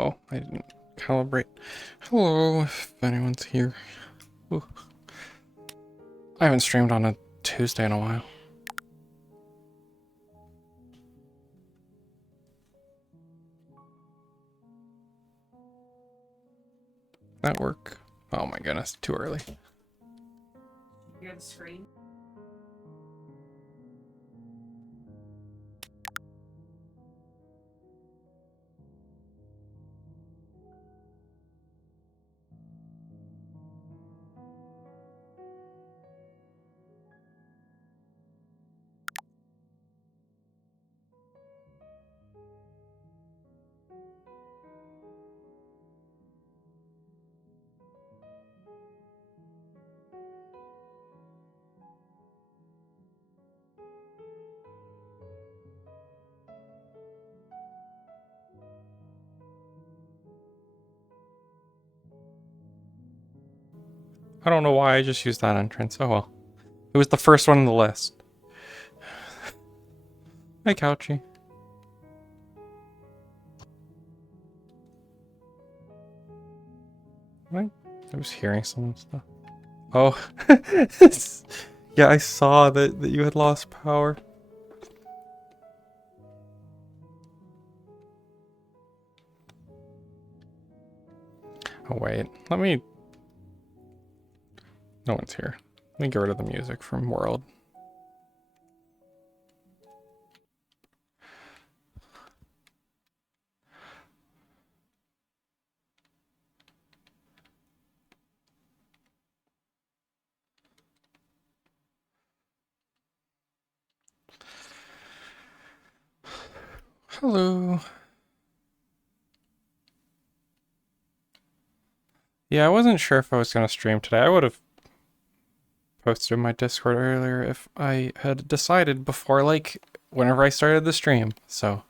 Oh, I didn't calibrate. Hello, if anyone's here. Ooh. I haven't streamed on a Tuesday in a while. That work? Oh my goodness, too early. You're the screen. I don't know why I just used that entrance. Oh well. It was the first one on the list. Hi, Couchy. Right? I was hearing some stuff. Oh. Yeah, I saw that you had lost power. Oh wait, let me... No one's here. Let me get rid of the music from World. Hello. Yeah, I wasn't sure if I was going to stream today. I would have posted in my Discord earlier if I had decided before, like, whenever I started the stream. So...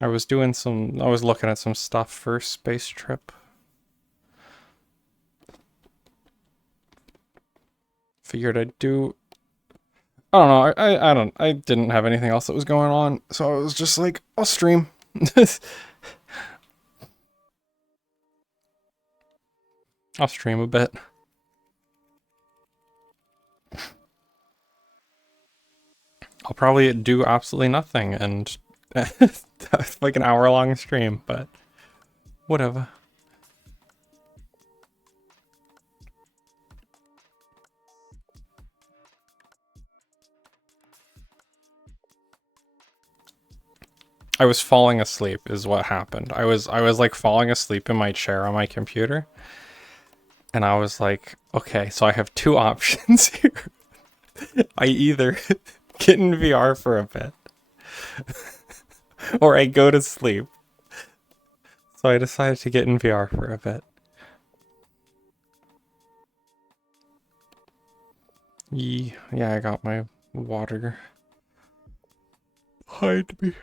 I was looking at some stuff for Space Trip. Figured I'd do... I don't know, I didn't have anything else that was going on, so I was just like, I'll stream. I'll stream a bit. I'll probably do absolutely nothing and like an hour-long stream, but whatever. I was falling asleep is what happened. I was like falling asleep in my chair on my computer. And I was like, okay, so I have two options here. I either get in VR for a bit or I go to sleep. So I decided to get in VR for a bit. Yeah, I got my water behind me.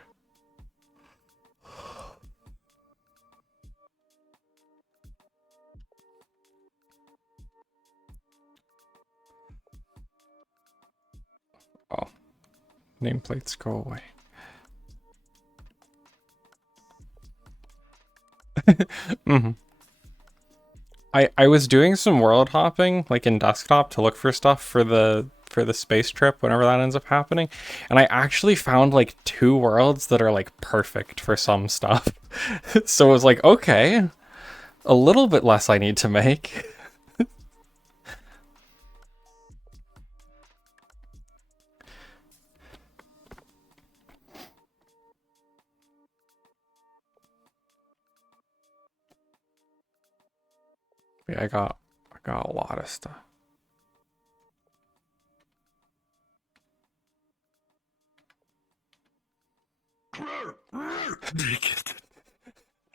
Oh, nameplates go away. Mm-hmm. I was doing some world hopping, like in desktop, to look for stuff for the space trip whenever that ends up happening, and I actually found like two worlds that are like perfect for some stuff. So it was like, okay, a little bit less I need to make. Yeah, I got a lot of stuff.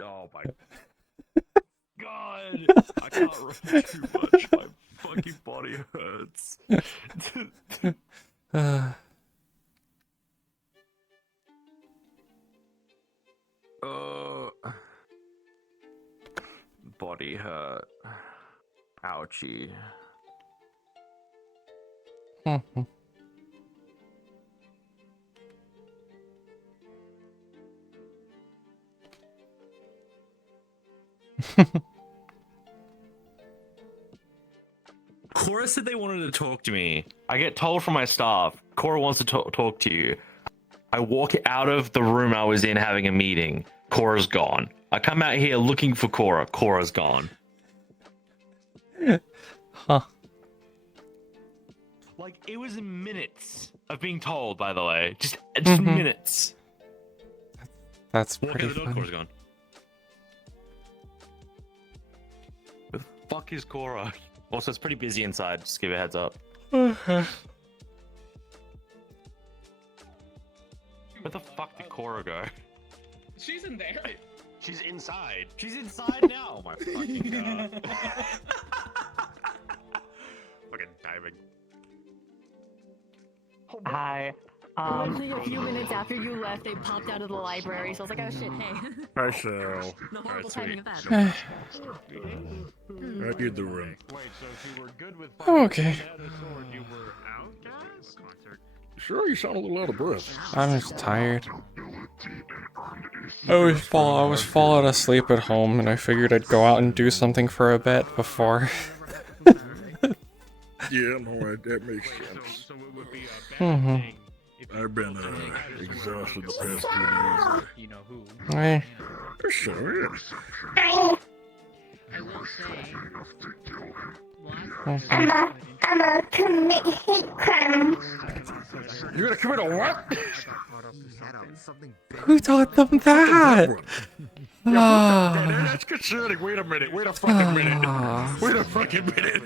Oh my god! I can't run too much. My fucking body hurts. uh, body hurt. Ouchie. Mhm. Cora said they wanted to talk to me. I get told from my staff, Cora wants to talk to you. I walk out of the room I was in having a meeting. Cora's gone. I come out here looking for Cora. Cora's gone. Huh. Like, it was minutes of being told, by the way. Just Mhm. minutes. That's Walk pretty out the door, funny. Cora's gone. Where the fuck is Cora? Also, it's pretty busy inside. Just give you a heads up. Where the fuck did Cora go? She's in there. She's inside. She's inside now. Oh my fucking god. Fucking diving. Hi. Literally a few minutes after you left, they popped out of the library, so I was like, oh shit, hey. Hi, Sal. No horrible timing of that. How you doing? Wait, so if you were good with Okay. you were out, guys? Sure, you sound a little out of breath. I'm just tired. I was falling asleep at home, and I figured I'd go out and do something for a bit before. Yeah, no, that makes sense. So it would be a bad Mhm. thing. I've been exhausted the past few You know who? Eh. days. Sure. I will say, I'm a commit hate crime. You're gonna commit a what? Who taught them that? That's concerning. Wait a minute. Wait a fucking minute. Ah. Wait a fucking minute.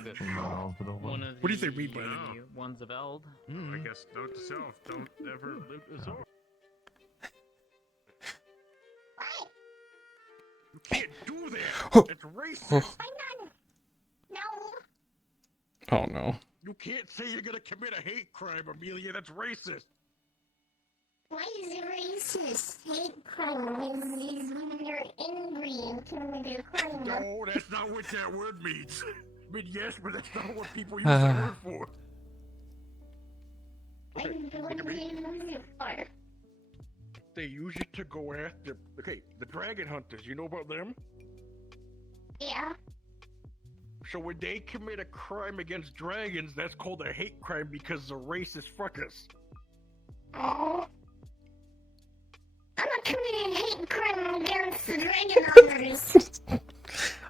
one of What do you think we the mean? ones of Eld. I guess note to self, don't ever live as all. You can't do that. It's racist. No, Oh no. You can't say you're gonna commit a hate crime, Amelia. That's racist. why is it racist? Hate crime is when you're angry and commit a crime. No, that's not what that word means. I mean, yes, but that's not what people use that word for. What do you use it for? They use it to go after. Okay, the dragon hunters. You know about them? Yeah. So when they commit a crime against dragons, that's called a hate crime because they're racist fuckers. Oh. I'm not committing hate crime against the dragon hunters.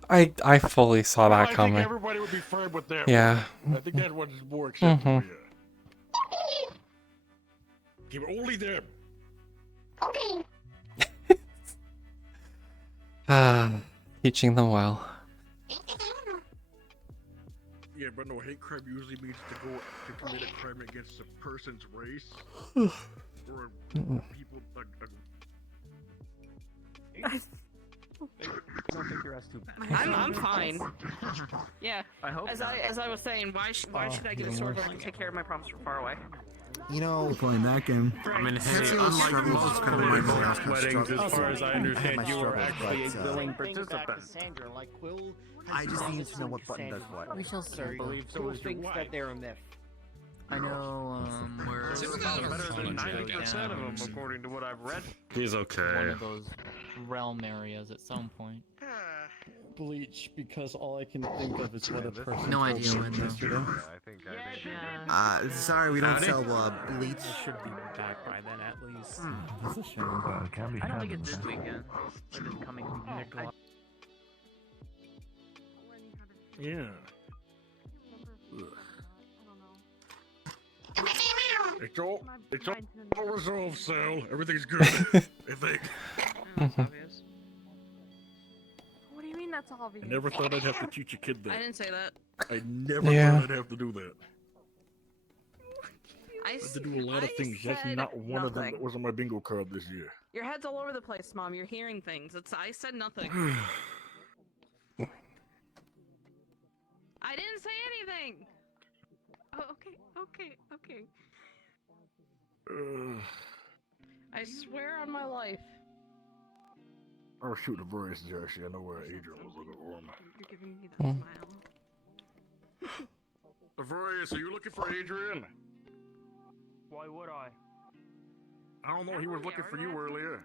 I fully saw Well, that I coming. think everybody would be fine with that. Yeah. One. I think that one's more acceptable. Mhm. Yeah. Okay, but only them. Okay. Teaching them well. Yeah, but no, hate crime usually means to commit a crime against a person's race or people. I'm fine. Yeah. I hope As I was saying, why should I get a sword when I can take care of my problems from far away? You know, playing that game. I mean, hey, Since you unlike struggled most with criminal political justice weddings, as far as I understand, my you were struggles, actually a but, willing Bring back participant. Cassandra, like Quill. I just need to know what button does what. We shall see. I believe so Quill was your thinks wife. that they're a myth. I know, We're It's about better than 90% of them, according to what I've read. He's one okay. of those realm areas at some point. Bleach, because all I can think of is what a person No told idea me when, though. yesterday. sorry, we don't Howdy. sell bleach. Should be back by then at least. That's a shame. I don't think it's this weekend. But it's coming. Nikolai. Yeah. It's all resolved, Sal. Everything's good. I think. What do you mean that's obvious? I never thought I'd have to teach a kid I that. didn't say that. I never Yeah. thought I'd have to do that. I had to do a lot of things. That's not one of them that was on my bingo card this year. Your head's all over the place, Mom. You're hearing things. I said nothing. I didn't say anything. Oh, okay. I swear on my life. I was shooting a voice, actually. I know where Adrian was looking for him. You're giving me that smile. Avarius, are you looking for Adrian? Why would I? I don't know. He was looking for you earlier.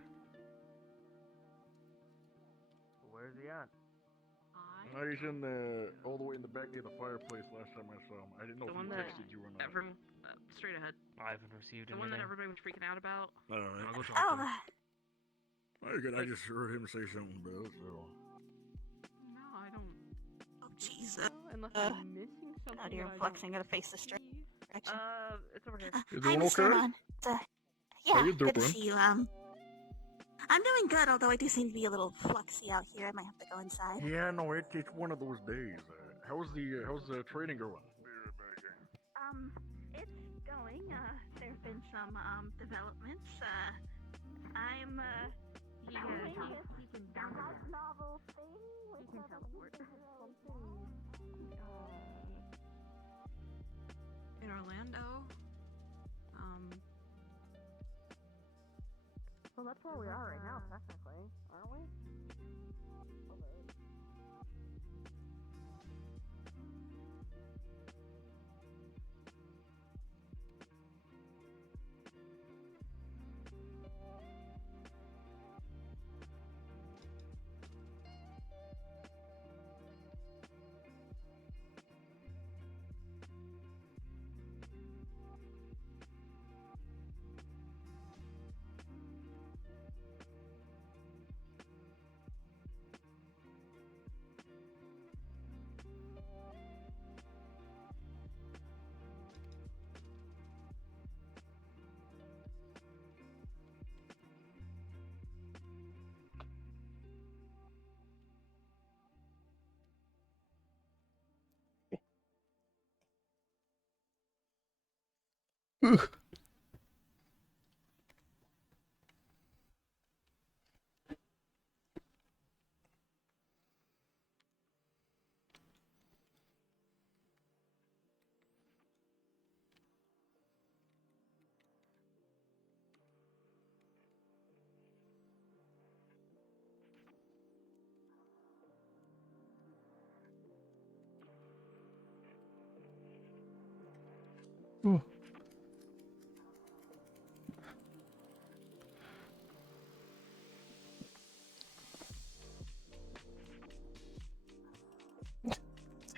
Where's he at? He's in the all the way in the back near the fireplace. Last time I saw him, I didn't know The if one he that texted you or not. everyone, straight ahead. I haven't received The one that anything. everybody was freaking out about. All right, I'll go talk Oh, to him. Very good. I just heard him say something about it. So. No, I don't. oh jeez. Unless I'm missing something. Out here, that I flexing. don't Gotta face this see. direction. It's over here. You Hi, doing Mr. okay? Ron. How Yeah, you good to doing? see you. I'm doing good, although I do seem to be a little fluxy out here. I might have to go inside. Yeah, no, it's one of those days. How's the training going? It's going. There've been some developments. I'm he can novel thing. He can teleport. In Orlando. Well, that's where we are right now, technically, aren't we?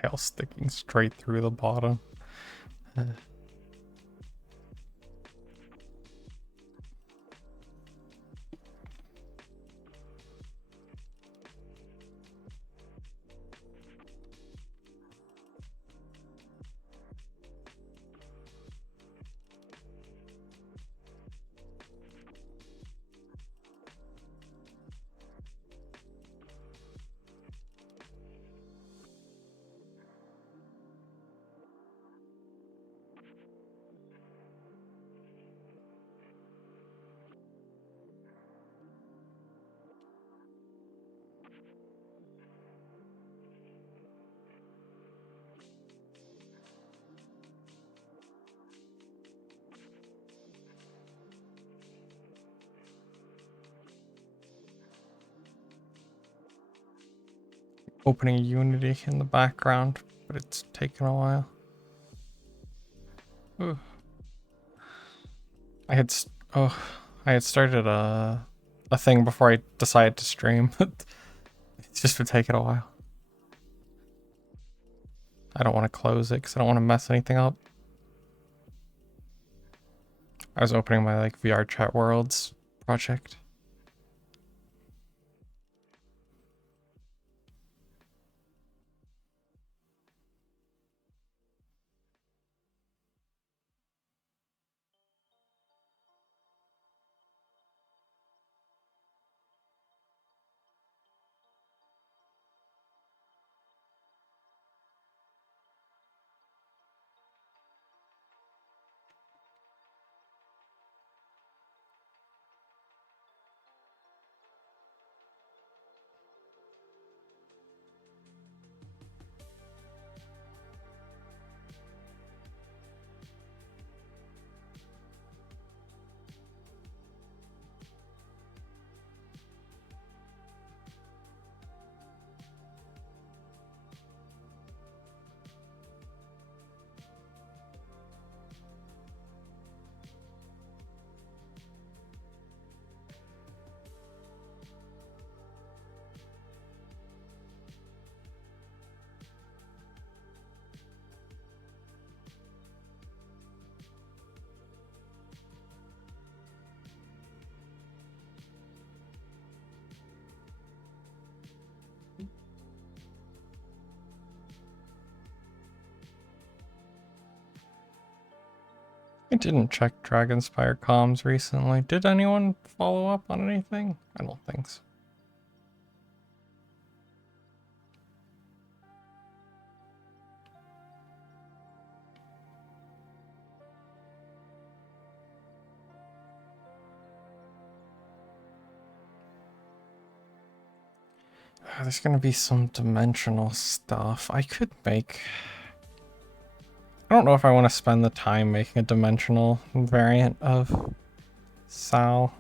Tail sticking straight through the bottom. Opening Unity in the background, but it's taken a while. Ooh. I had started a thing before I decided to stream. It's just been taking a while. I don't want to close it because I don't want to mess anything up. I was opening my VR chat worlds project. didn't check Dragonspire comms recently. Did anyone follow up on anything? I don't think so. There's gonna be some dimensional stuff. I could make... I don't know if I want to spend the time making a dimensional variant of Sal.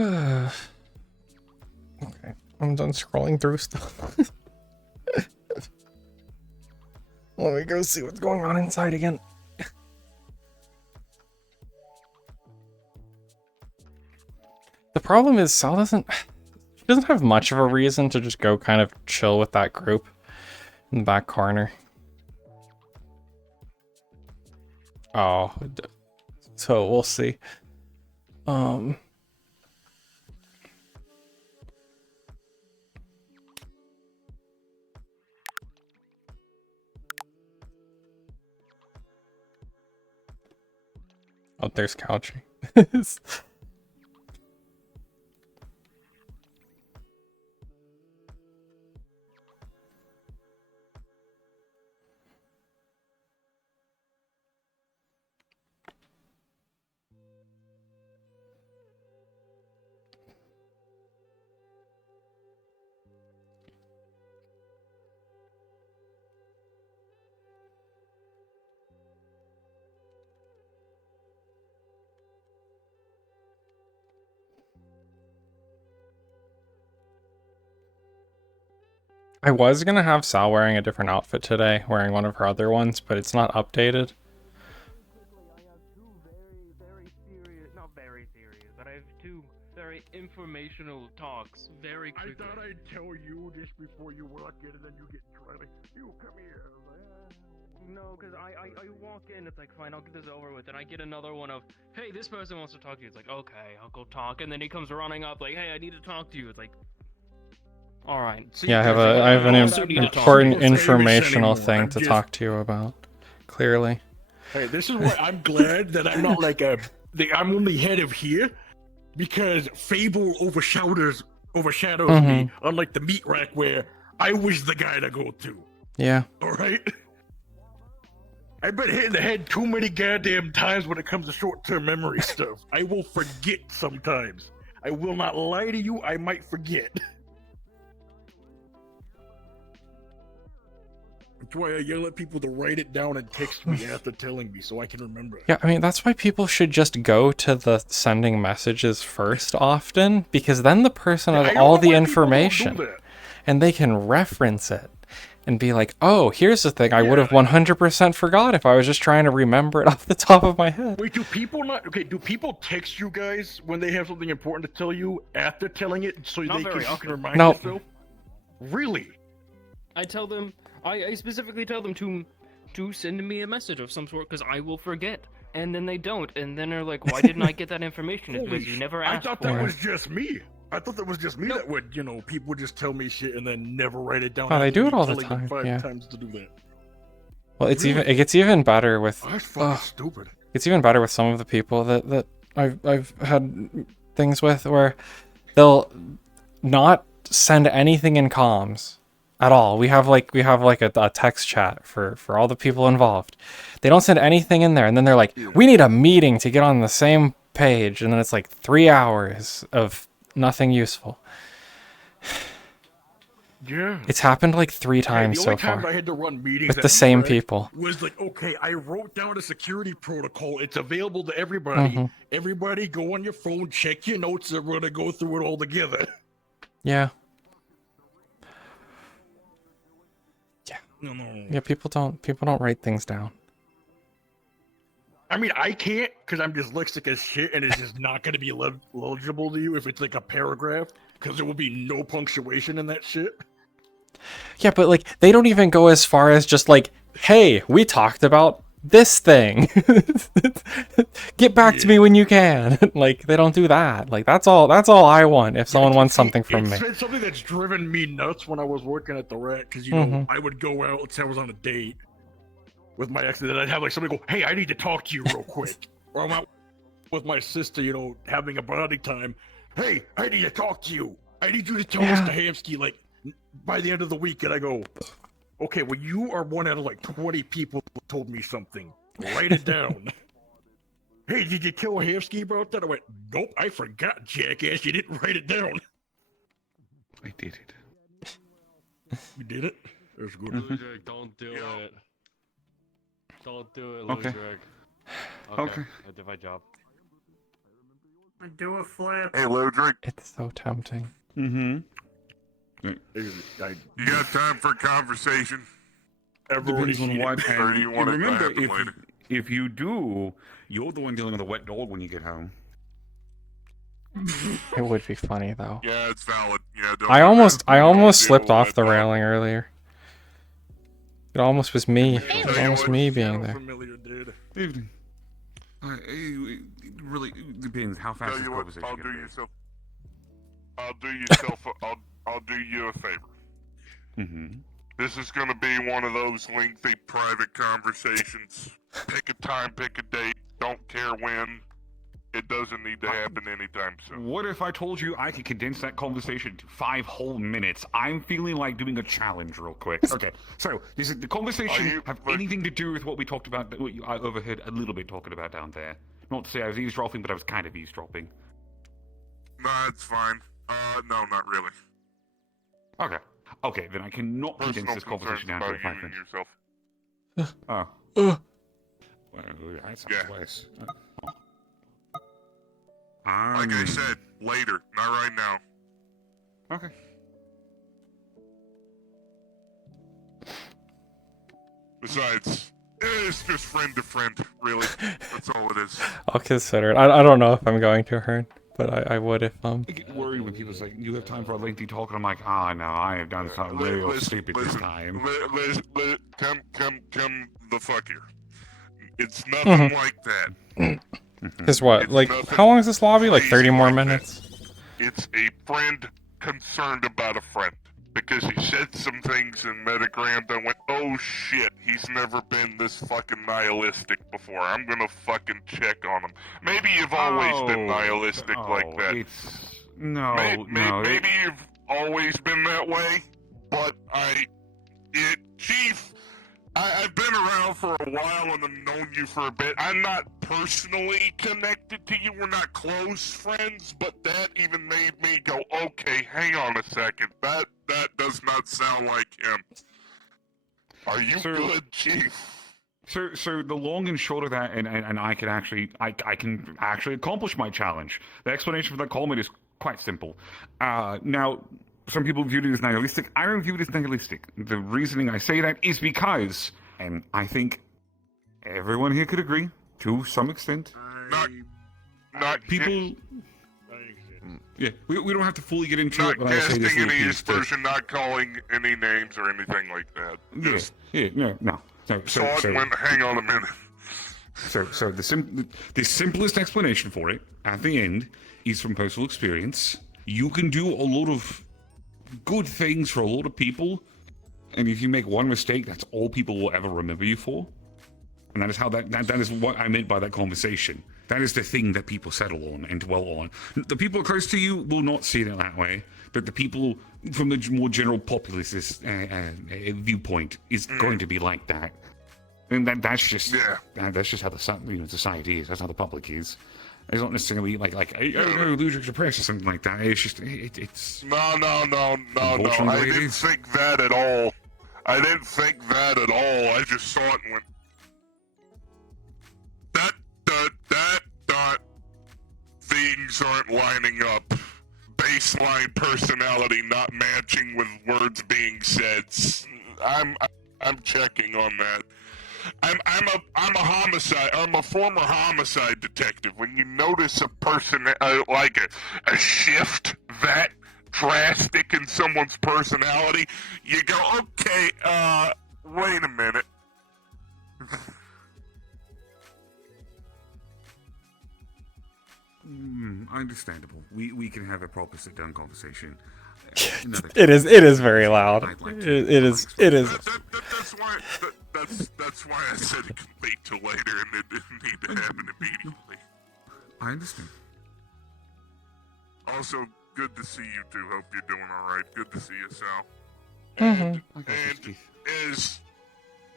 Okay, I'm done scrolling through stuff. Let me go see what's going on inside again. The problem is Sal doesn't have much of a reason to just go kind of chill with that group in the back corner. Oh, so we'll see. Oh, there's Couchy. I was gonna have Sal wearing a different outfit today, wearing one of her other ones, but it's not updated. I have two very serious, not very serious, but I have two very informational talks very I quickly. thought I'd tell you just before you walk in, and then you get drunk. Like, you come here. I was like, No, because I walk in, it's like, fine, I'll get this over with, and I get another one of, hey, this person wants to talk to you. It's like, okay, I'll go talk, and then he comes running up like, hey, I need to talk to you. It's like, all right. Yeah, I have an also need to talk to important you. Don't say this informational anymore. thing I'm to just- talk to you about. Clearly. Hey, this is why I'm glad that I'm not like I'm only head of here, because Fable overshadows me, unlike the meat rack where I was the guy to go to. Yeah. All right. I've been hit in the head too many goddamn times when it comes to short-term memory stuff. I will forget sometimes. I will not lie to you. I might forget. That's why I yell at people to write it down and text me after telling me so I can remember. Yeah, I mean, that's why people should just go to the sending messages first often, because then the person I has don't all know the why people don't do information, that. and they can reference it and be like, oh, here's the thing I would have 100% forgot if I was just trying to remember it off the top of my head. Wait, do people text you guys when they have something important to tell you after telling it so Not you very can often. remind Nope. yourself? Really? I tell them, I specifically tell them to send me a message of some sort because I will forget, and then they don't, and then they're like, why didn't I get that information? It's because you never I asked thought for that it. was just me. I thought that was just me that would, people would just tell me shit and then never write it down. Oh, they after do it me all the telling them time, 5 yeah. times to do that. Well, it gets even better with Oh, that's fucking stupid. it's even better with some of the people that I've had things with where they'll not send anything in comms at all. We have like a text chat for all the people involved. They don't send anything in there, and then they're like, we need a meeting to get on the same page, and then it's like 3 hours of nothing useful. Yeah. It's happened like 3 Hey, times the so only times far I had to run meetings with at the same Wiccarium people. was like, okay, I wrote down a security protocol. It's available to everybody. Mhm. Everybody go on your phone, check your notes, and we're gonna go through it all together. Yeah. No. Yeah, people don't write things down. I mean, I can't because I'm dyslexic as shit, and it's just not gonna be legible to you if it's like a paragraph, because there will be no punctuation in that shit. Yeah, but like they don't even go as far as just like, hey, we talked about this thing. Get back to me when you can. Like they don't do that. Like that's all I want if someone wants something from me. It's been something that's driven me nuts when I was working at the Rat, because I would go out. Let's say I was on a date with my ex, and then I'd have like somebody go, "Hey, I need to talk to you real quick," or I'm out with my sister, having a bonding time. Hey, I need to talk to you. I need you to tell Mr. Hamsky like by the end of the week, and I go, okay, well, you are one out of like 20 people who told me something. Write it down. Hey, did you tell Hamsky about that? I went, nope, I forgot, jackass. You didn't write it down. I did it. You did it? That's good. Ludwig, don't do it. Don't do it, Okay. Ludwig. Okay. I did my job. Do a flip. Hey, Ludwig. It's so tempting. Mm-hmm. You got time for a conversation? Depends on what. Or do you want to remember, happen later? if you do, you're the one dealing with a wet dog when you get home. It would be funny though. Yeah, it's valid. Yeah, don't I do almost that. slipped Deal off with the it. railing earlier. It almost was me. It was tell you almost what, me being there. Familiar, dude. Evening. It really depends how fast Tell this you what, conversation I'll gonna do be. yourself. I'll do you a favor. Mm-hmm. This is going to be one of those lengthy private conversations. Pick a time, pick a date. Don't care when. It doesn't need to happen anytime soon. What if I told you I could condense that conversation to 5 whole minutes? I'm feeling like doing a challenge real quick. Okay, so does the conversation have anything to do with what we talked about, what I overheard a little bit talking about down there? Not to say I was eavesdropping, but I was kind of eavesdropping. Nah, it's fine. No, not really. Okay. Okay, then I cannot condense Personal this conversation down to concerns 5 about you minutes. and yourself. Oh. Well, that sounds Yeah. worse. Like I said, later, not right now. Okay. Besides, it's just friend to friend, really. That's all it is. I'll consider it. I don't know if I'm going to Hearn, but I would if I get worried when people say, you have time for a lengthy talk, and I'm like, ah, no, I have done something real stupid this time. Come the fuck here. It's nothing like that. Is what? It's Like, nothing how long is this lobby? Like crazy 30 more like that. minutes? It's a friend concerned about a friend. Because he said some things in Metagram that went, oh shit, he's never been this fucking nihilistic before. I'm gonna fucking check on him. Maybe you've always been nihilistic like that. Maybe you've always been that way, but Chief, I've been around for a while and I've known you for a bit. I'm not personally connected to you. We're not close friends, but that even made me go, okay, hang on a second. That does not sound like him. Are you good, Chief? So the long and short of that, and I can actually accomplish my challenge. The explanation for that comment is quite simple. Now, some people view it as nihilistic. I don't view it as nihilistic. The reasoning I say that is because, and I think everyone here could agree, to some extent, not people. Yeah, we don't have to fully get into it, but I'll say this casting little any piece. aspersion, not calling any names or anything like that. Just No. hang on a minute. So the simplest explanation for it at the end is from personal experience. You can do a lot of good things for a lot of people, and if you make one mistake, that's all people will ever remember you for. And that is how that is what I meant by that conversation. That is the thing that people settle on and dwell on. The people close to you will not see it that way, but the people from the more general populist viewpoint is going to be like that. And that's just how the society is. That's how the public is. It's not necessarily like oh, lose your depression or something like that. It's just it's. No. I didn't think that at all. I just saw it and went. That things aren't lining up. Baseline personality not matching with words being said. I'm checking on that. I'm a homicide. I'm a former homicide detective. When you notice a person like a shift that drastic in someone's personality, you go, okay, wait a minute. Understandable. We can have a proper sit-down conversation. It is very loud. It is. That's why I said it could wait till later, and it didn't need to happen immediately. I understand. Also, good to see you two. Hope you're doing all right. Good to see you, Sal. Mm-hmm.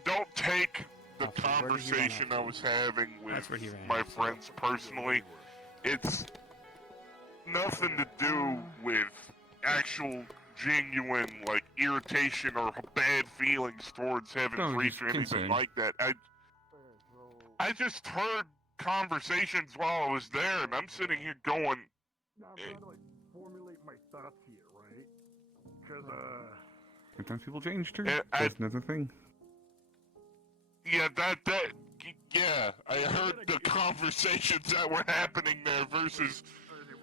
Don't take the conversation I was having with my friends personally. It's nothing to do with actual genuine like irritation or bad feelings towards Heaven's Reach or anything like that. I just heard conversations while I was there, and I'm sitting here going. I'm trying to formulate my thoughts here, right? Because sometimes people change too. That's another thing. Yeah, yeah, I heard the conversations that were happening there versus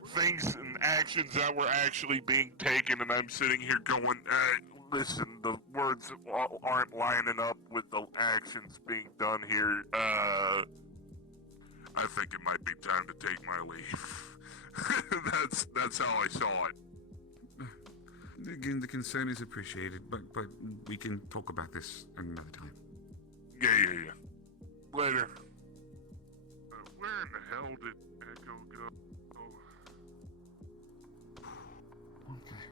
things and actions that were actually being taken, and I'm sitting here going, listen, the words aren't lining up with the actions being done here. I think it might be time to take my leave. That's how I saw it. Again, the concern is appreciated, but we can talk about this another time. Yeah. Later. Where in the hell did Echo go? Okay.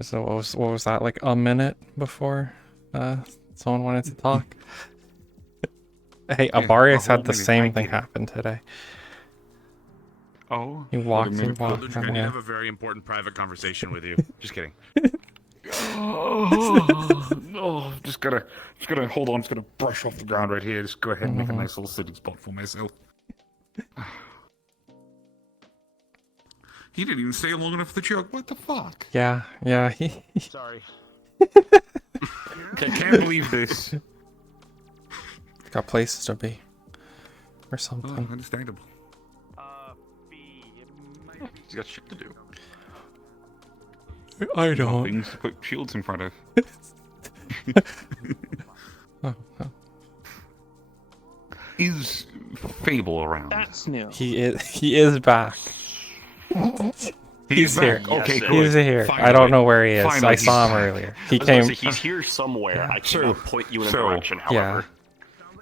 So what was that, like a minute before someone wanted to talk? Hey, Avarius had the same thing happen today. Oh, he walked. I have a very important private conversation with you. Just kidding. Just gotta hold on. Just gonna brush off the ground right here. Just go ahead and make a nice little sitting spot for myself. He didn't even stay long enough for the joke. What the fuck? Yeah. Sorry. I can't believe this. Got places to be. Or something. Understandable. He's got shit to do. I don't. Things to put shields in front of. Is Fable around? That's new. He is back. He's here. back. Okay, good. He's here. Finally. I don't know where he is. Finally, I saw him he's- earlier. He I was gonna came. say, he's here somewhere. I cannot point you in a so- direction, however.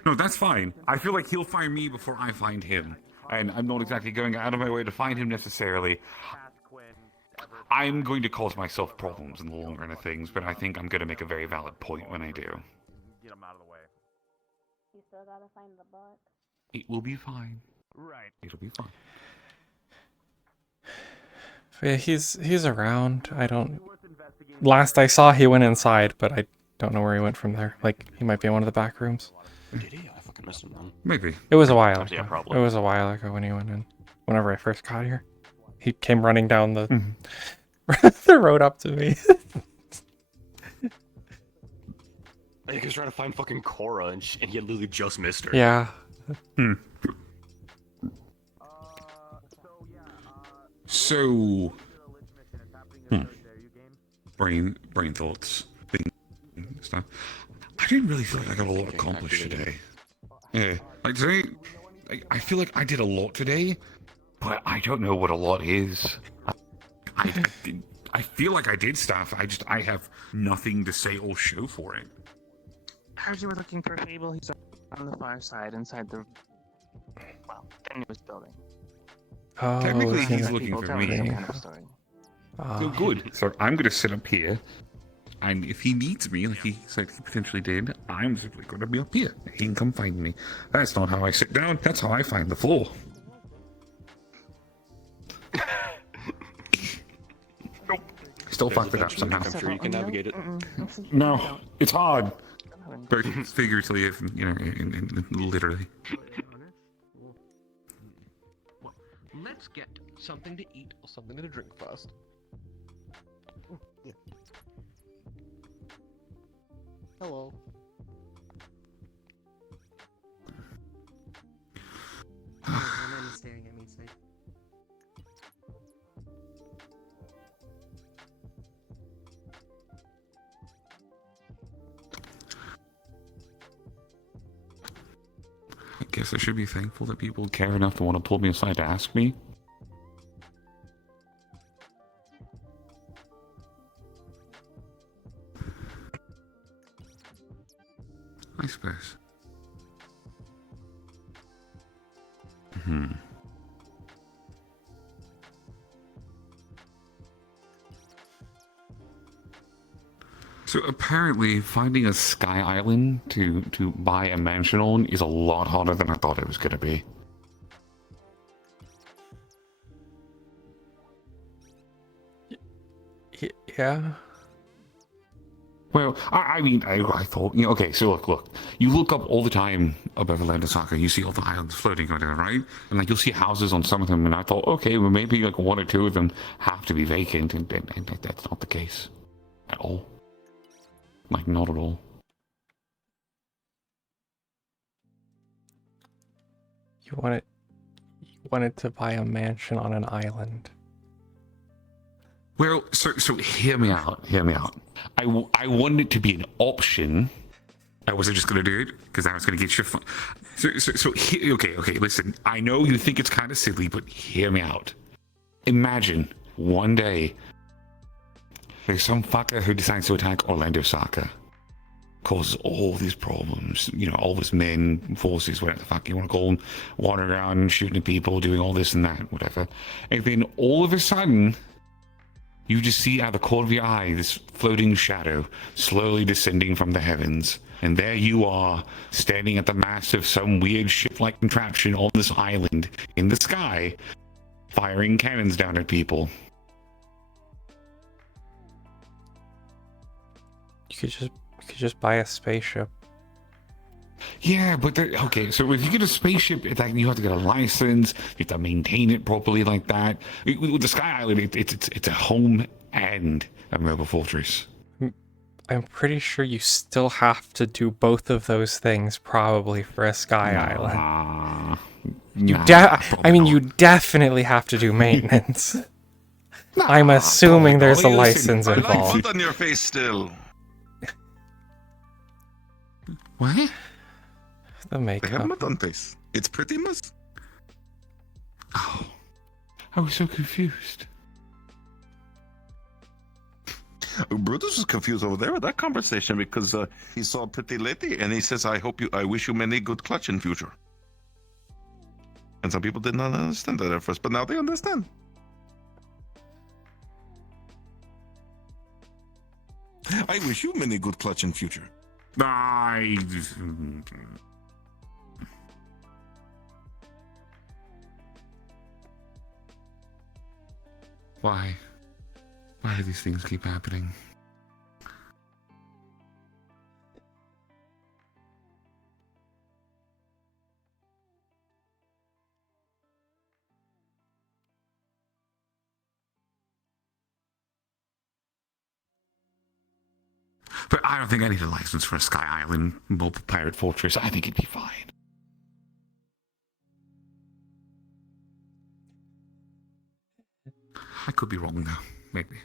No, that's fine. I feel like he'll find me before I find him. And I'm not exactly going out of my way to find him necessarily. I'm going to cause myself problems in the long run of things, but I think I'm going to make a very valid point when I do. Get him out of the way. You still gotta find the book. It will be fine. Right. It'll be fine. Yeah, he's around. I don't. Last I saw, he went inside, but I don't know where he went from there. Like he might be in one of the back rooms. Did he? I fucking missed him then. Maybe. It was a while ago. Yeah, probably. It was a while ago when he went in. Whenever I first got here, he came running down the the road up to me. I think he was trying to find fucking Cora, and he had literally just missed her. Yeah. So, brain thoughts, stuff. I didn't really feel like I got a lot accomplished today. Yeah, like today, I feel like I did a lot today, but I don't know what a lot is. I feel like I did stuff. I have nothing to say or show for it. As you were looking for Fable, he's on the far side inside the newest building. Oh, Technically, he's yeah. looking for Tell me some me. kind of story. So good. So I'm going to sit up here, and if he needs me, like he said he potentially did, I'm simply going to be up here. He can come find me. That's not how I sit down. That's how I find the floor. Nope. Still fucked it up somehow. I'm sure you can navigate it. No, it's hard. Both figuratively and, and literally. Well, let's get something to eat or something to drink first. Hello. Woman staring at me inside. I guess I should be thankful that people care enough to want to pull me aside to ask me. I suppose. So apparently, finding a sky island to buy a mansion on is a lot harder than I thought it was going to be. Yeah. Well, I mean, I thought, okay, so look, you look up all the time above the land of Saka, you see all the islands floating over there, right? And like, you'll see houses on some of them, and I thought, okay, well, maybe like one or two of them have to be vacant, and that's not the case at all. Like, not at all. You wanted to buy a mansion on an island. Well, so hear me out. I wanted it to be an option. I wasn't just going to do it because I was going to get you fun. Okay, listen. I know you think it's kind of silly, but hear me out. Imagine one day there's some fucker who decides to attack Orlando Saka. Causes all these problems, all these men, forces, whatever the fuck you want to call them, wandering around, shooting at people, doing all this and that, whatever. And then all of a sudden, you just see out of the corner of your eye this floating shadow slowly descending from the heavens. And there you are, standing at the mast of some weird ship-like contraption on this island in the sky, firing cannons down at people. You could just buy a spaceship. Yeah, but okay. So if you get a spaceship, you have to get a license. You have to maintain it properly like that. With the Sky Island, it's a home and a mobile fortress. I'm pretty sure you still have to do both of those things probably for a Sky Island. You definitely have to do maintenance. I'm assuming there's a license I like involved. mud on your face still. What? The They have makeup. mud on face. It's pretty much. Oh, I was so confused. Brutus was confused over there with that conversation because he saw a pretty lady and he says, I wish you many good clutch in future. And some people did not understand that at first, but now they understand. I wish you many good clutch in future. Why? Why do these things keep happening? But I don't think I need a license for a Sky Island mobile pirate fortress. I think it'd be fine. I could be wrong though, maybe.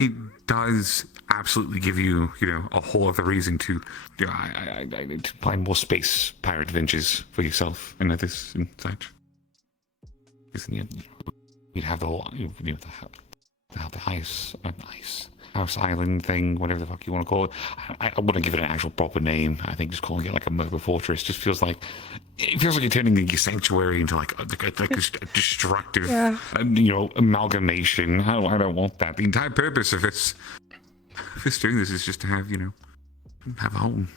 It does absolutely give you, a whole other reason to, I need to find more space pirate adventures for yourself and others and such. Because you'd have the whole, the house island thing, whatever the fuck you want to call it. I wouldn't give it an actual proper name. I think just calling it like a mobile fortress just feels like you're turning your sanctuary into like a destructive, amalgamation. I don't want that. The entire purpose of this doing this is just to have have a home.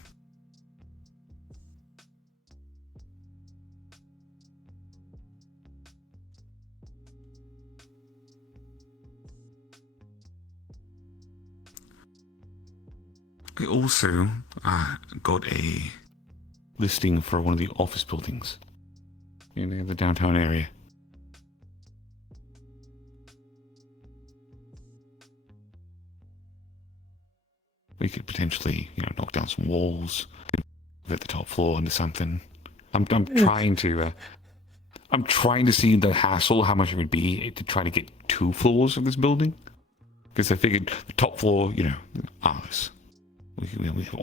I also got a listing for one of the office buildings in the downtown area. We could potentially, knock down some walls, at the top floor into something. I'm trying to see the hassle, how much it would be to try to get 2 floors of this building, because I figured the top floor, ours. We have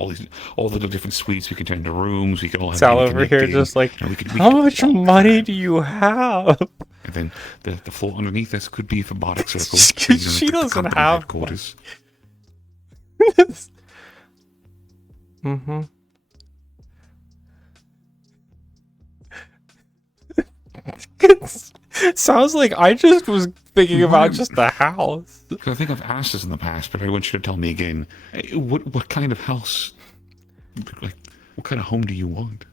all the different suites we can turn into rooms. We can all have Sal over here just like, how much money do you have? And then the floor underneath us could be for Bardic Circle. She doesn't have headquarters. Mm-hmm. Sounds like I just was thinking about just the house. I think I've asked this in the past, but I want you to tell me again. What kind of house? Like, what kind of home do you want?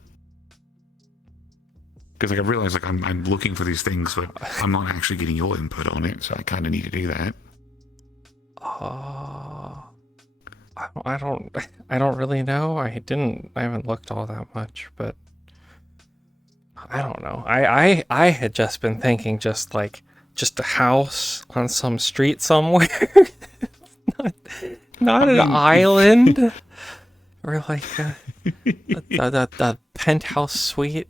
Because I realize I'm looking for these things, but I'm not actually getting your input on it, so I kind of need to do that. I don't really know. I haven't looked all that much, but I don't know. I had just been thinking just a house on some street somewhere. not an island. Or like a penthouse suite.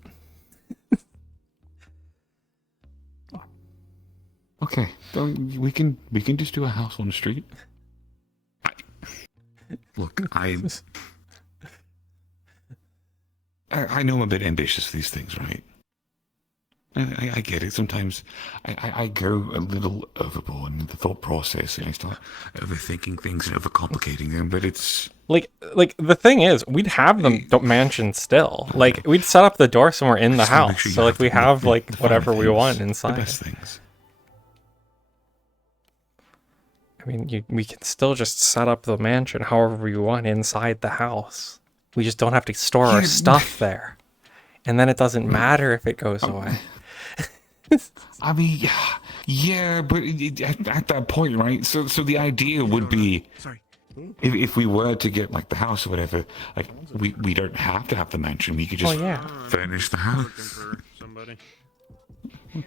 Okay, we can just do a house on the street. Look, I know I'm a bit ambitious for these things, right? I get it. Sometimes I go a little overboard in the thought process, and I start overthinking things and overcomplicating them. But it's like the thing is, we'd have the mansion still. Like we'd set up the door somewhere in the house, so like we have like whatever we want inside. The best things. I mean, we can still just set up the mansion however we want inside the house. We just don't have to store our stuff there. And then it doesn't matter if it goes away. I mean, Yeah, but at that point, right? So the idea would be, if we were to get like the house or whatever, like we don't have to have the mansion. We could just furnish the house. Looking for somebody. What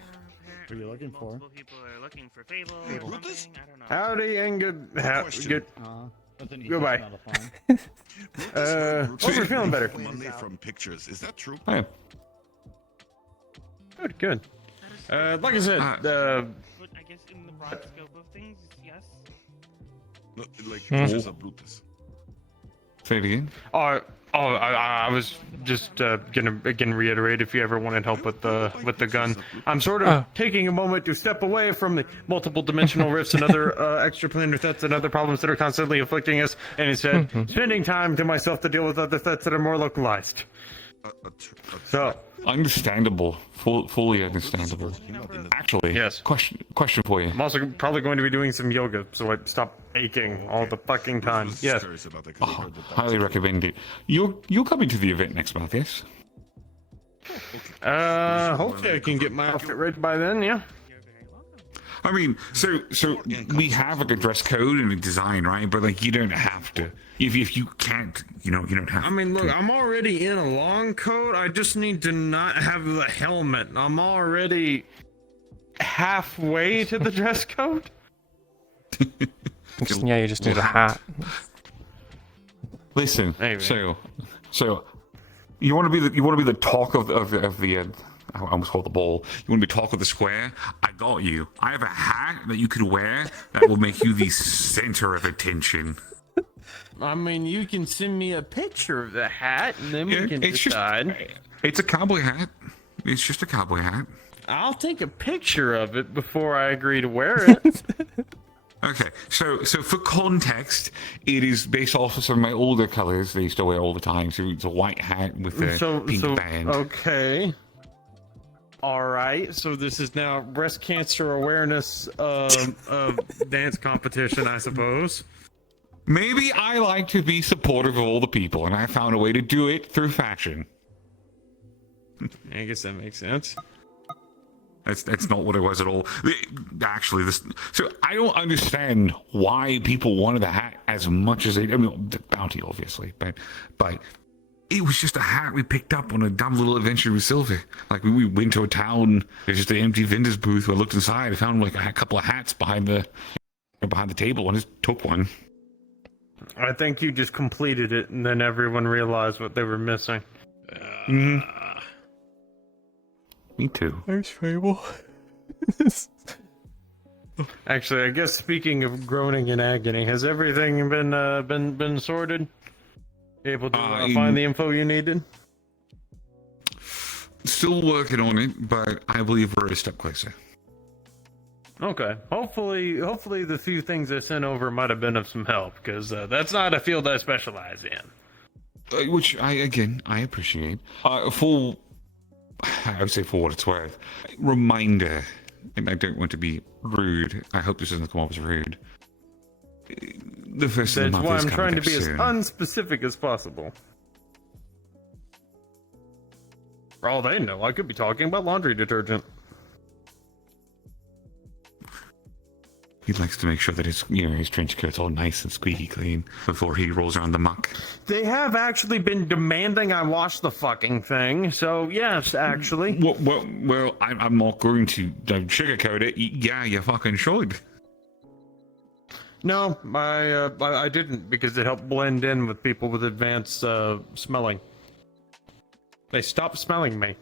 are you looking for? Multiple people are looking for Fable or something. I don't know. Howdy and good. Good. That's an easy Goodbye. smell to find. Hope you're feeling better. Monday from pictures. Is that true? Oh, yeah. Good, good. Like I said, But I guess in the broad scope of things, yes. No, like pictures of Brutus. Say it again. I was just gonna again reiterate if you ever wanted help with the gun. I'm sort of taking a moment to step away from the multiple dimensional rifts and other extraplanar threats and other problems that are constantly afflicting us, and instead spending time to myself to deal with other threats that are more localized. So Understandable, fully understandable. Actually, yes. Question for you. I'm also probably going to be doing some yoga, so I stop aching all the fucking time. Yes. Highly recommend it. You're coming to the event next month, yes? Hopefully I can get my outfit ready by then. Yeah. I mean, so we have like a dress code and a design, right? But like, you don't have to. If you can't, you don't have. I mean, look, to. I'm already in a long coat. I just need to not have the helmet. I'm already halfway to the dress code. Yeah, you just need a hat. Listen, so you want to be the talk of the. I almost called the ball. You want to be talk of the square? I got you. I have a hat that you could wear that will make you the center of attention. I mean, you can send me a picture of the hat, and then we can decide. It's a cowboy hat. It's just a cowboy hat. I'll take a picture of it before I agree to wear it. Okay, so for context, it is based off of some of my older colors they used to wear all the time. So it's a white hat with a pink band. Okay. All right, so this is now breast cancer awareness dance competition, I suppose. Maybe I like to be supportive of all the people, and I found a way to do it through fashion. I guess that makes sense. That's not what it was at all. Actually, so I don't understand why people wanted the hat as much as they. I mean, the bounty, obviously, but it was just a hat we picked up on a dumb little adventure with Silver. Like, we went to a town, there's just an empty vendor's booth. I looked inside, I found like a couple of hats behind the table, and just took one. I think you just completed it, and then everyone realized what they were missing. Me too. There's Fable. Actually, I guess speaking of groaning in agony, has everything been sorted? Able to find the info you needed? Still working on it, but I believe we're a step closer. Okay. Hopefully the few things I sent over might have been of some help, because that's not a field I specialize in. Which I appreciate. I would say for what it's worth. Reminder, and I don't want to be rude. I hope this doesn't come off as rude. The first of the month is coming up soon. That's why I'm trying to be as unspecific as possible. For all they know, I could be talking about laundry detergent. He likes to make sure that his trench coat's all nice and squeaky clean before he rolls around the muck. They have actually been demanding I wash the fucking thing, so yes, actually. Well, I'm not going to sugarcoat it. Yeah, you fucking should. No, I didn't, because it helped blend in with people with advanced smelling. They stopped smelling me.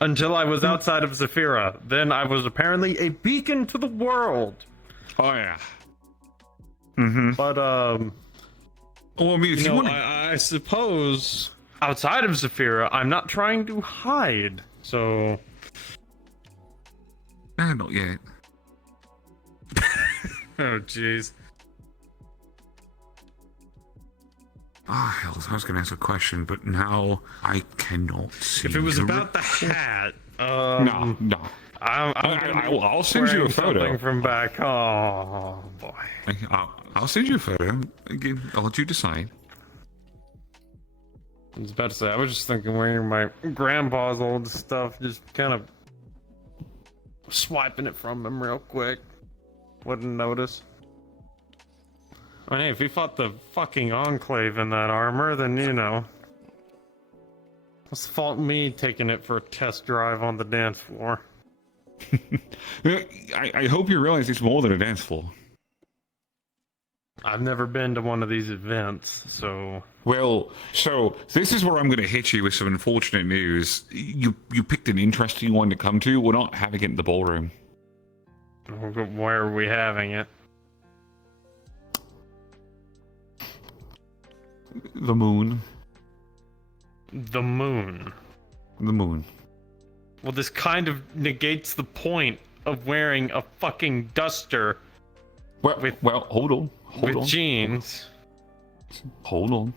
Until I was outside of Zafira. Then I was apparently a beacon to the world. Oh, yeah. Mm-hmm. But, well, I mean, if you want to... I suppose outside of Zafira, I'm not trying to hide, so... Not yet. Oh, jeez. Ah, hell, I was going to ask a question, but now I cannot see. If it was about the hat, no. I'll send you a photo. Something from back. Oh boy. I'll send you a photo. Again, I'll let you decide. I was about to say, I was just thinking wearing my grandpa's old stuff, just kind of swiping it from him real quick. Wouldn't notice. I mean, hey, if he fought the fucking Enclave in that armor, then you know. What's the fault me taking it for a test drive on the dance floor? I hope you realize it's more than a dance floor. I've never been to one of these events, so... Well, so this is where I'm going to hit you with some unfortunate news. You picked an interesting one to come to. We're not having it in the ballroom. Where are we having it? The moon. The moon. The moon. Well, this kind of negates the point of wearing a fucking duster. Well, hold on. Hold on. Jeans. Hold on.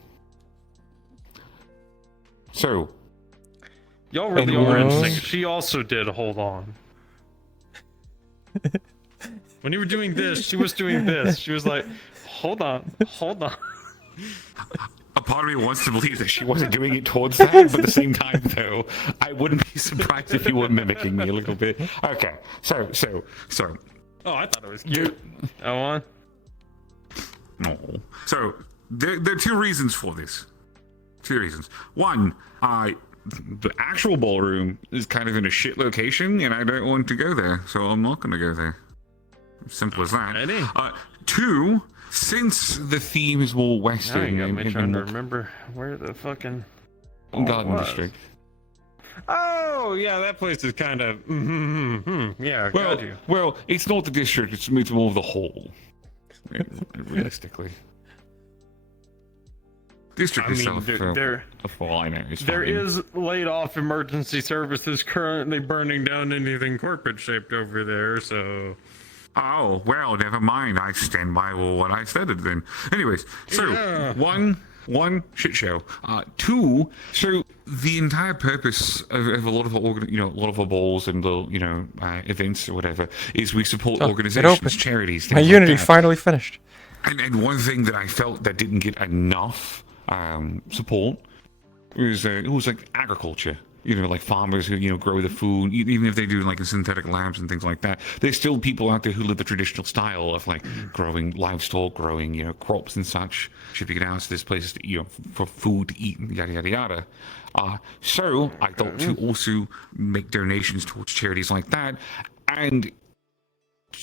So. Y'all really are in sync. She also did hold on. When you were doing this, she was doing this. She was like, hold on, hold on. A part of me wants to believe that she wasn't doing it towards that, but at the same time, though, I wouldn't be surprised if you were mimicking me a little bit. Okay, so. Oh, I thought it was cute. Go on. No. So, there are two reasons for this. Two reasons. One, the actual ballroom is kind of in a shit location, and I don't want to go there, so I'm not going to go there. Simple as that. Two, since the theme is more western... Now you got me trying to remember where the fucking... Garden District. Oh, yeah, that place is kind of... yeah, got you. Well, it's not the district, it's more of the whole. Realistically. District itself, there is laid off emergency services currently burning down anything corporate shaped over there, so... Oh, well, never mind. I stand by what I said then. Anyways, so, yeah. One shit show. Two, so the entire purpose of a lot of a lot of our balls and the events or whatever is we support organizations, charities. My Unity finally finished. And one thing that I felt that didn't get enough support was it was like agriculture. Like farmers who, grow the food, even if they do like synthetic labs and things like that, there's still people out there who live the traditional style of like growing livestock, growing, crops and such, shipping it out to this place, for food to eat, yada, yada, yada. So I thought to also make donations towards charities like that. And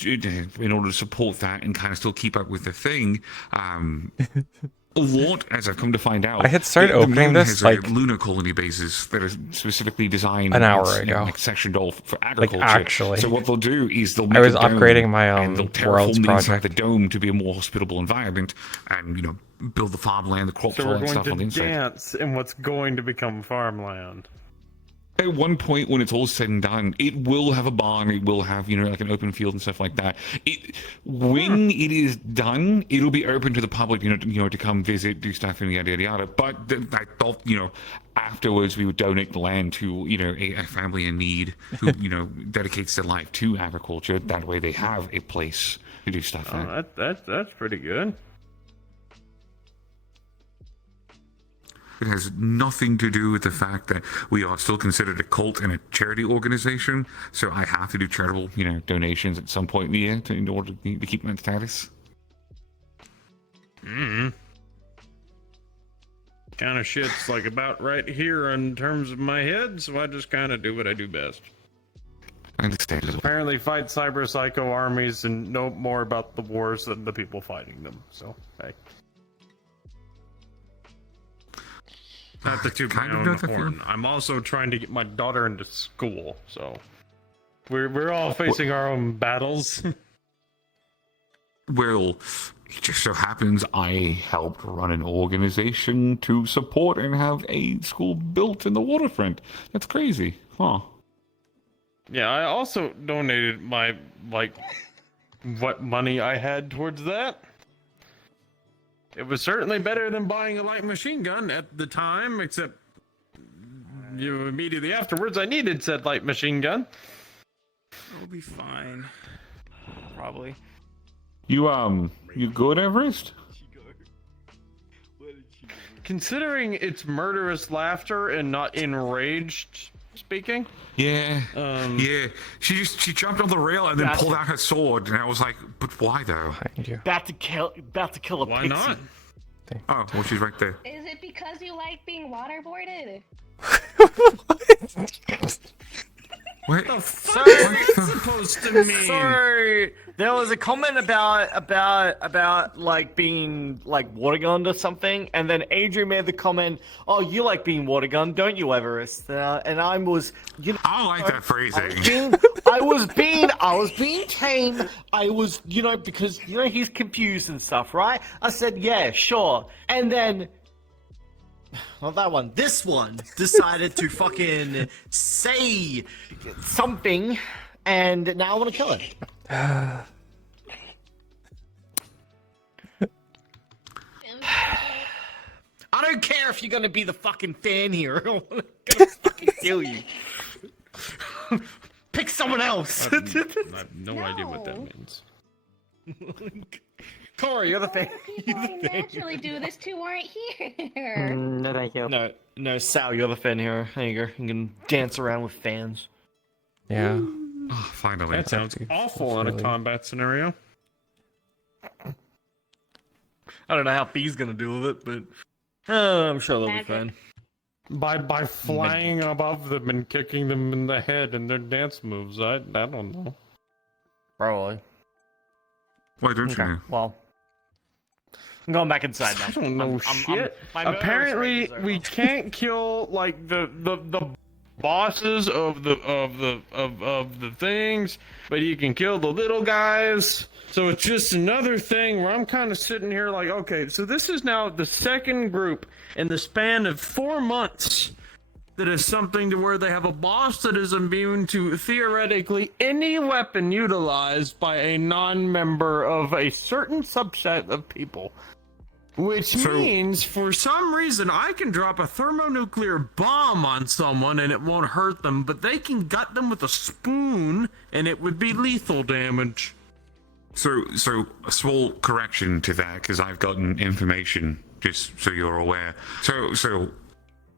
in order to support that and kind of still keep up with the thing, a lot, as I've come to find out, I had started opening this has lunar colony bases that are specifically designed an hour ago, sectioned off for agriculture. Like actually, so what they'll do is they'll make I was upgrading my and they'll terraform the inside the dome to be a more hospitable environment, and build the farmland, the crops, all that stuff on the inside. So we're going to dance in what's going to become farmland. At one point, when it's all said and done, it will have a barn. It will have, like an open field and stuff like that. When it is done, it'll be open to the public, to come visit, do stuff, and yada yada yada. But I thought, afterwards we would donate the land to, a family in need who, dedicates their life to agriculture. That way, they have a place to do stuff. That's pretty good. It has nothing to do with the fact that we are still considered a cult and a charity organization, so I have to do charitable, donations at some point in the year in order to keep my status. Kind of shit's like about right here in terms of my head, so I just kind of do what I do best. Understandable. Apparently fight cyber psycho armies and know more about the wars than the people fighting them, so hey. Not to toot my own horn. I'm also trying to get my daughter into school, so we're all facing our own battles. Well, it just so happens I helped run an organization to support and have a school built in the waterfront. That's crazy, huh? Yeah, I also donated my what money I had towards that. It was certainly better than buying a light machine gun at the time, except immediately afterwards I needed said light machine gun. It'll be fine. Probably. You good, Everest? Considering it's murderous laughter and not enraged speaking. Yeah. Yeah. She jumped on the rail and then That's- pulled out her sword, and I was like, but why though? About to kill a Why pixie. not? Oh, well, she's right there. Is it because you like being waterboarded? What? The fuck is that supposed to mean? So there was a comment about like being like water gunned or something, and then Adrian made the comment, "Oh, you like being water gunned, don't you, Everest?" And I was, you know, I like that phrasing. I was being tame. I was, you know, because you know he's confused and stuff, right? I said, "Yeah, sure," and then. Not that one. This one decided to fucking say something, and now I want to kill it. I don't care if you're gonna be the fucking fan here. I'm gonna fucking kill you. Pick someone else. I have no idea what that means. Corey, you're the fan. People I naturally do this to aren't here. No, thank you. No, Sal, you're the fan hero. There you go. You can dance around with fans. Yeah. Oh, finally. That sounds awful in a combat scenario. I don't know how B's gonna deal with it, but I'm sure they'll be fine. By flying above them and kicking them in the head and their dance moves. I don't know. Probably. Why don't you know? Well, I'm going back inside now. I don't know shit. my murderous Apparently, rage is over. we can't kill like the bosses of the things, but you can kill the little guys. So it's just another thing where I'm kind of sitting here like, okay, so this is now the second group in the span of 4 months that is something to where they have a boss that is immune to theoretically any weapon utilized by a non-member of a certain subset of people. Which means, for some reason, I can drop a thermonuclear bomb on someone and it won't hurt them, but they can gut them with a spoon and it would be lethal damage. So a small correction to that, because I've gotten information, just so you're aware. So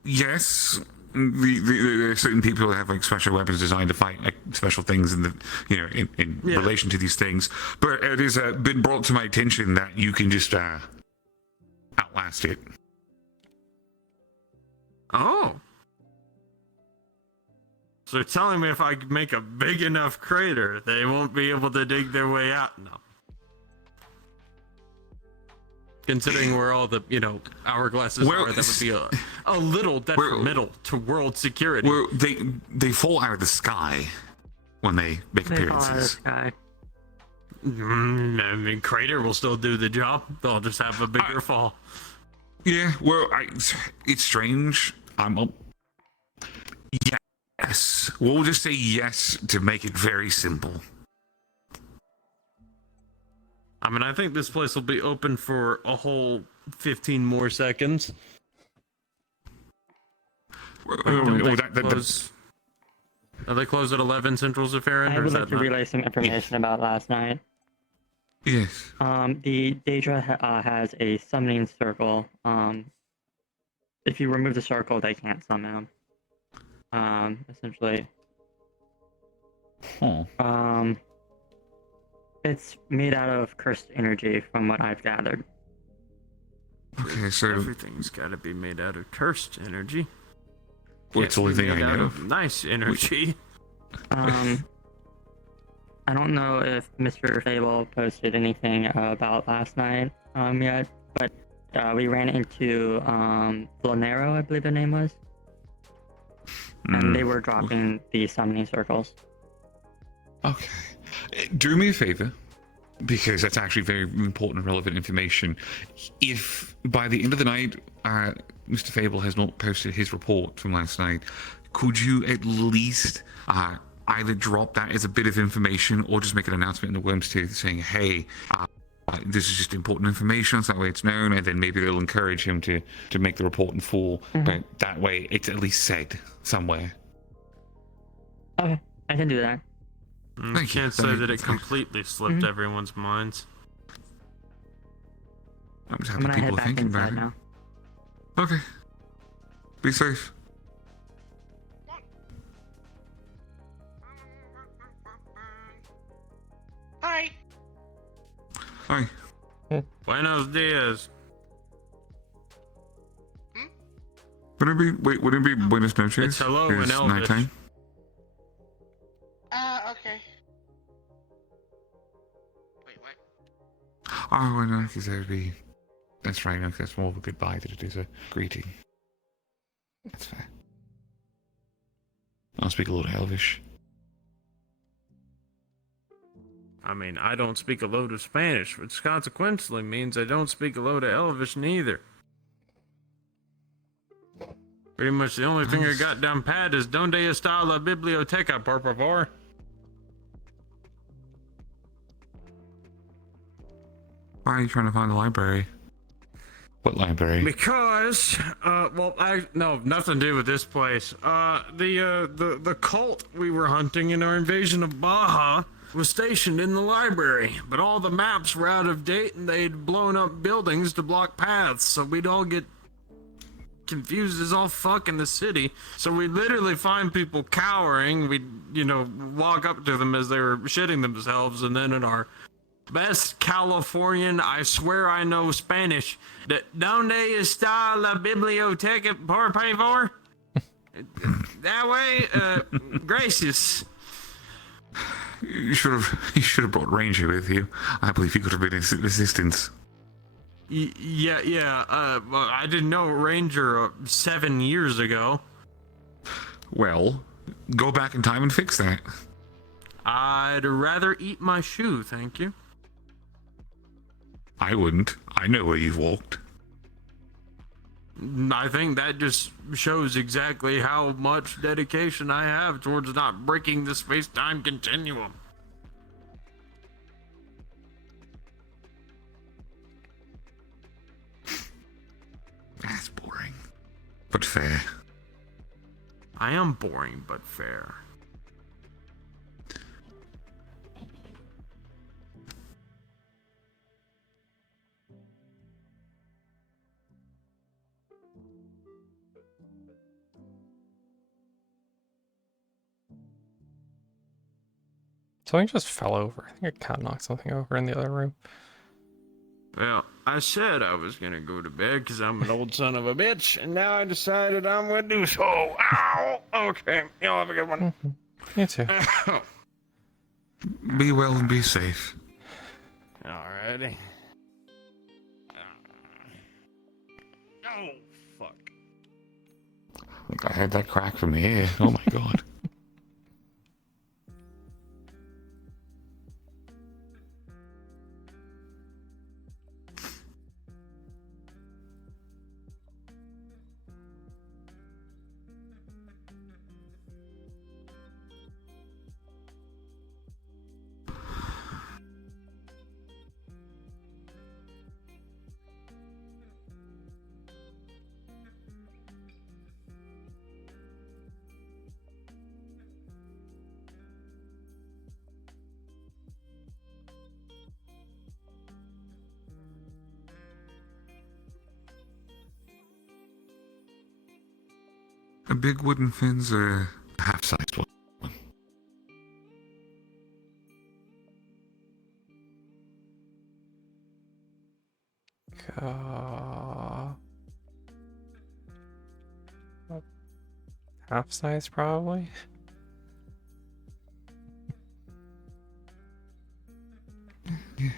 yes, there are certain people that have like special weapons designed to fight like special things in the in relation to these things. But it has been brought to my attention that you can just outlast it. Oh. So you're telling me if I make a big enough crater, they won't be able to dig their way out? No. Considering where all the, hourglasses are, that would be a little detrimental to world security. Well, they fall out of the sky when they make appearances. Sky. I mean, crater will still do the job. They'll just have a bigger fall. Yeah, well, it's strange. Yes. We'll just say yes to make it very simple. I mean, I think this place will be open for a whole 15 more seconds. Are they closed at 11 Central Zephyrin? I would like to relay some information about last night. Yes. The Daedra has a summoning circle. If you remove the circle, they can't summon them. Essentially. It's made out of cursed energy, from what I've gathered. Okay, so everything's got to be made out of cursed energy. Well, it's the only thing I know. Nice energy. I don't know if Mr. Fable posted anything about last night yet, but we ran into Flanero, I believe the name was, and they were dropping the summoning circles. Okay. Do me a favor, because that's actually very important and relevant information. If by the end of the night, Mr. Fable has not posted his report from last night, could you at least either drop that as a bit of information or just make an announcement in the Worms Tooth saying, hey, this is just important information, so that way it's known, and then maybe they'll encourage him to make the report in full, but that way it's at least said somewhere. Okay, I can do that. I can't say that it completely slipped everyone's minds. I'm just I'm happy gonna people head are back thinking about inside it. now. Okay. Be safe. Buenos dias. Would it be buenos noches? It's hello in It's Elvish. nighttime. Okay. Wait, what? Oh, no, because that would be... That's right, no, that's more of a goodbye than it is a greeting. That's fair. I'll speak a little Elvish. I mean, I don't speak a load of Spanish, which consequently means I don't speak a load of Elvish neither. Pretty much the only thing I got down pat is Donde está la biblioteca, por favor? Why are you trying to find the library? What library? Because, no, nothing to do with this place. The cult we were hunting in our invasion of Baja was stationed in the library, but all the maps were out of date and they'd blown up buildings to block paths, so we'd all get confused as all fuck in the city. So we'd literally find people cowering. We'd, walk up to them as they were shitting themselves, and then in our best Californian, I swear I know Spanish, Donde está la biblioteca, por favor? That way, gracias. You should have brought Ranger with you. I believe he could have been assistance. Yeah. Well, I didn't know Ranger 7 years ago. Well, go back in time and fix that. I'd rather eat my shoe, thank you. I wouldn't. I know where you've walked. I think that just shows exactly how much dedication I have towards not breaking the space-time continuum. That's boring, but fair. I am boring, but fair. Something just fell over. I think a cat knocked something over in the other room. Well, I said I was gonna go to bed because I'm an old son of a bitch, and now I decided I'm gonna do so. Ow! Okay, y'all have a good one. You too. Be well and be safe. Alrighty. Oh, fuck. I think I heard that crack from the air. Oh my god. A big wooden fence or a half-sized one? Half size, probably. Yeah.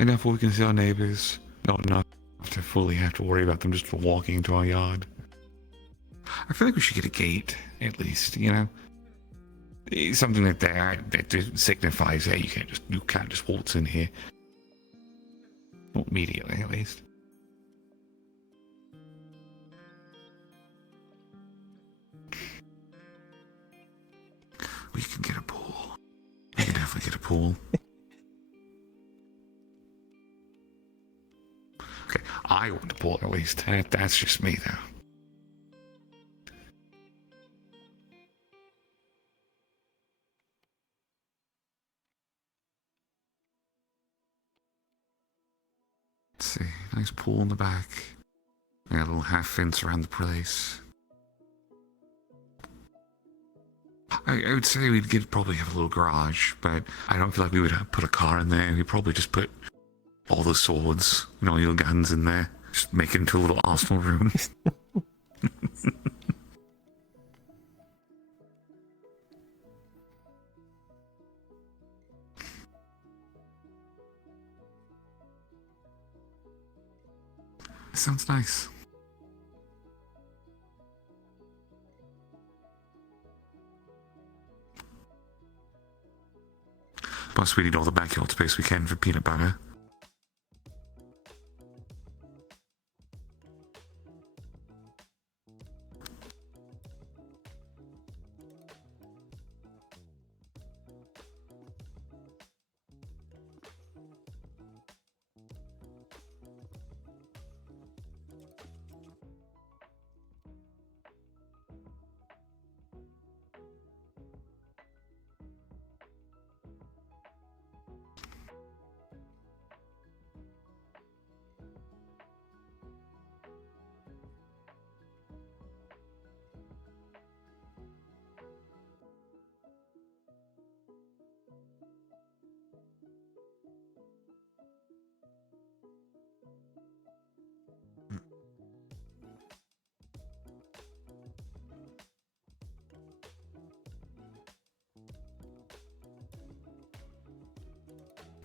Enough where we can see our neighbors. Not enough to fully have to worry about them just walking into our yard. I feel like we should get a gate, at least, something that just signifies, hey, you can't just waltz in here. Not immediately, at least. We can get a pool. We can definitely get a pool. Okay, I want a pool at least. That's just me, though. Let's see, nice pool in the back. Got a little half fence around the place. I would say we'd probably have a little garage, but I don't feel like we would put a car in there. We'd probably just put all the swords and all your guns in there. Just make it into a little arsenal room. Sounds nice. Plus, we need all the backyard space we can for peanut butter.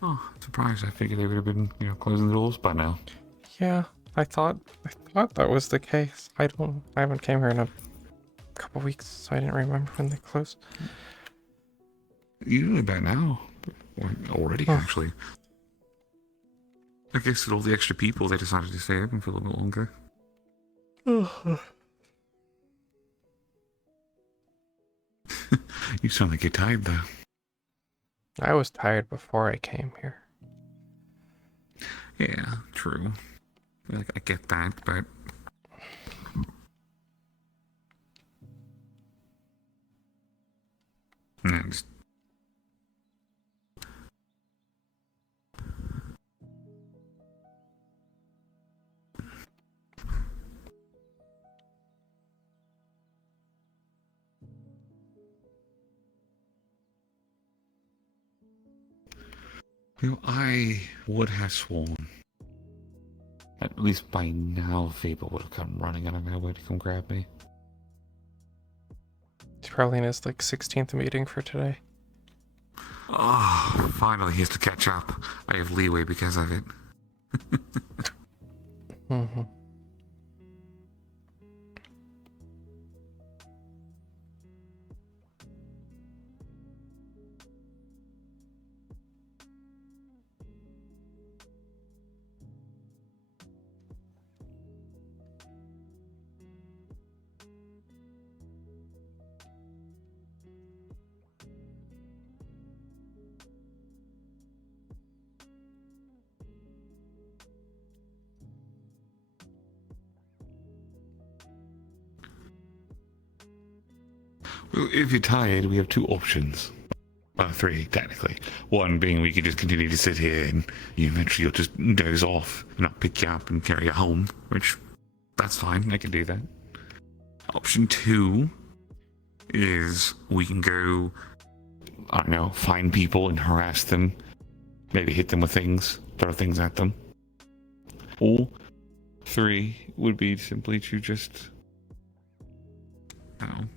Oh, surprised. I figured they would have been, closing the doors by now. Yeah, I thought that was the case. I haven't came here in a couple weeks, so I didn't remember when they closed. Usually by now. Or already, actually. I guess with all the extra people, they decided to stay open for a little bit longer. You sound like you're tired, though. I was tired before I came here. Yeah, true. Like, I get that, but... Yeah, just... I would have sworn. At least by now, Fable would have come running out of nowhere to come grab me. He's probably in his, 16th meeting for today. Oh, finally he has to catch up. I have leeway because of it. Mm-hmm. Well, if you're tired, we have two options. Three, technically. One being we could just continue to sit here and eventually you'll just doze off and I'll pick you up and carry you home, which, that's fine, I can do that. Option two is we can go, I don't know, find people and harass them, maybe hit them with things, throw things at them. Or three would be simply to just, I don't know.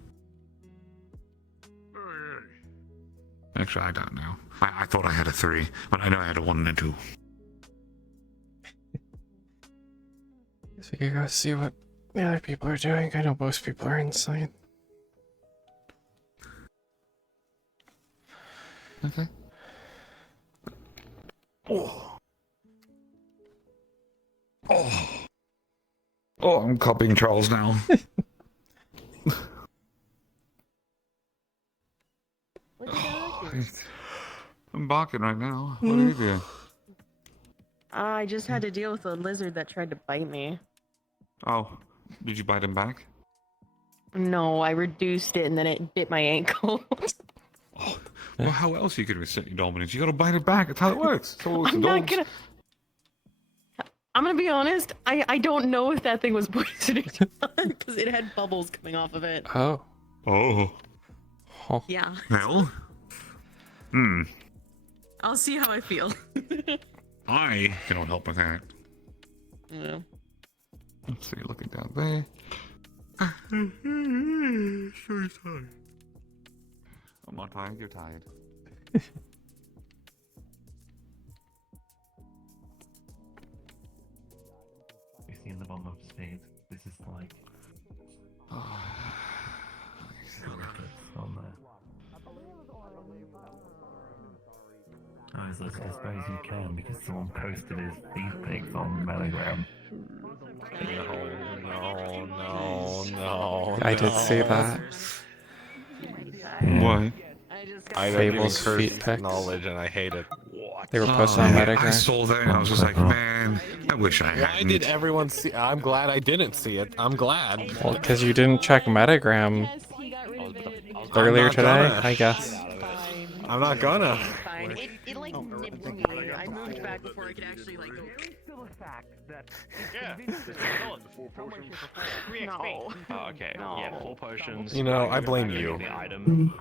Actually, I don't know. I thought I had a 3, but I know I had a 1 and a 2. Guess we could go see what the other people are doing. I know most people are inside. Okay. Oh, I'm copying Charles now. I'm barking right now. What are you doing? I just had to deal with a lizard that tried to bite me. Oh, did you bite him back? No, I reduced it and then it bit my ankle. Well, how else are you going to assert your dominance? You got to bite it back. That's how it works. I'm gonna be honest. I don't know if that thing was poisonous because it had bubbles coming off of it. Oh. Oh. Yeah. Well. I'll see how I feel. I cannot help with that. Yeah. Let's see, looking down there. So tired. I'm not tired, you're tired. You see in the bottom of spades, this is like. Oh, on there. Oh, I suppose you can because someone posted his these pics on Telegram. I did see that. What? Fable's feet pics. Knowledge, and I hate it. They were posted on Metagram. I saw that and I was just like, man, I wish I Why hadn't. did everyone see? I'm glad I didn't see it. I'm glad. Well, because you didn't check Metagram earlier today, I guess. I'm not gonna. It like nipped me. I moved back before I could actually like go. No. Oh, okay. Yeah, 4 potions. You know, I blame you. The item.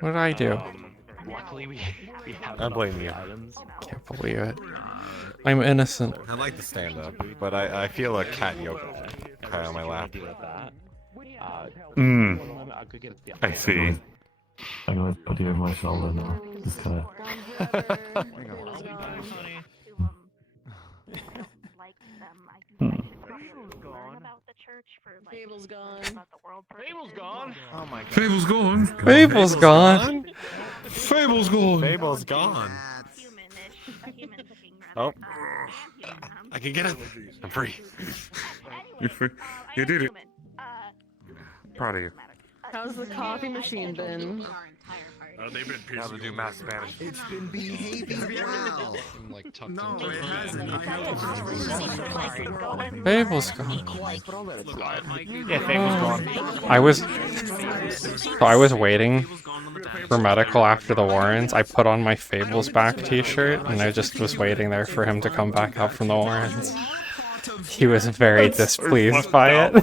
What did I do? Luckily, we have I blame you. items. Can't believe it. I'm innocent. I like the stand up, but I feel a cat yoga on my lap. I see. I'm gonna put you over my shoulder now. Just kinda. Fable's gone. Fable's gone. Oh my god. Fable's gone. Fable's gone. Fable's gone. Fable's gone. Oh. I can get it. I'm free. You're free. You did it. Proud of you. How's the coffee machine been? They've been How to do math Spanish. It's been behaving well. No, it hasn't. Fable's gone. Yeah, Fable's gone. I was waiting for medical after the Warrens. I put on my Fables back t-shirt and I just was waiting there for him to come back up from the Warrens. He was very displeased by it.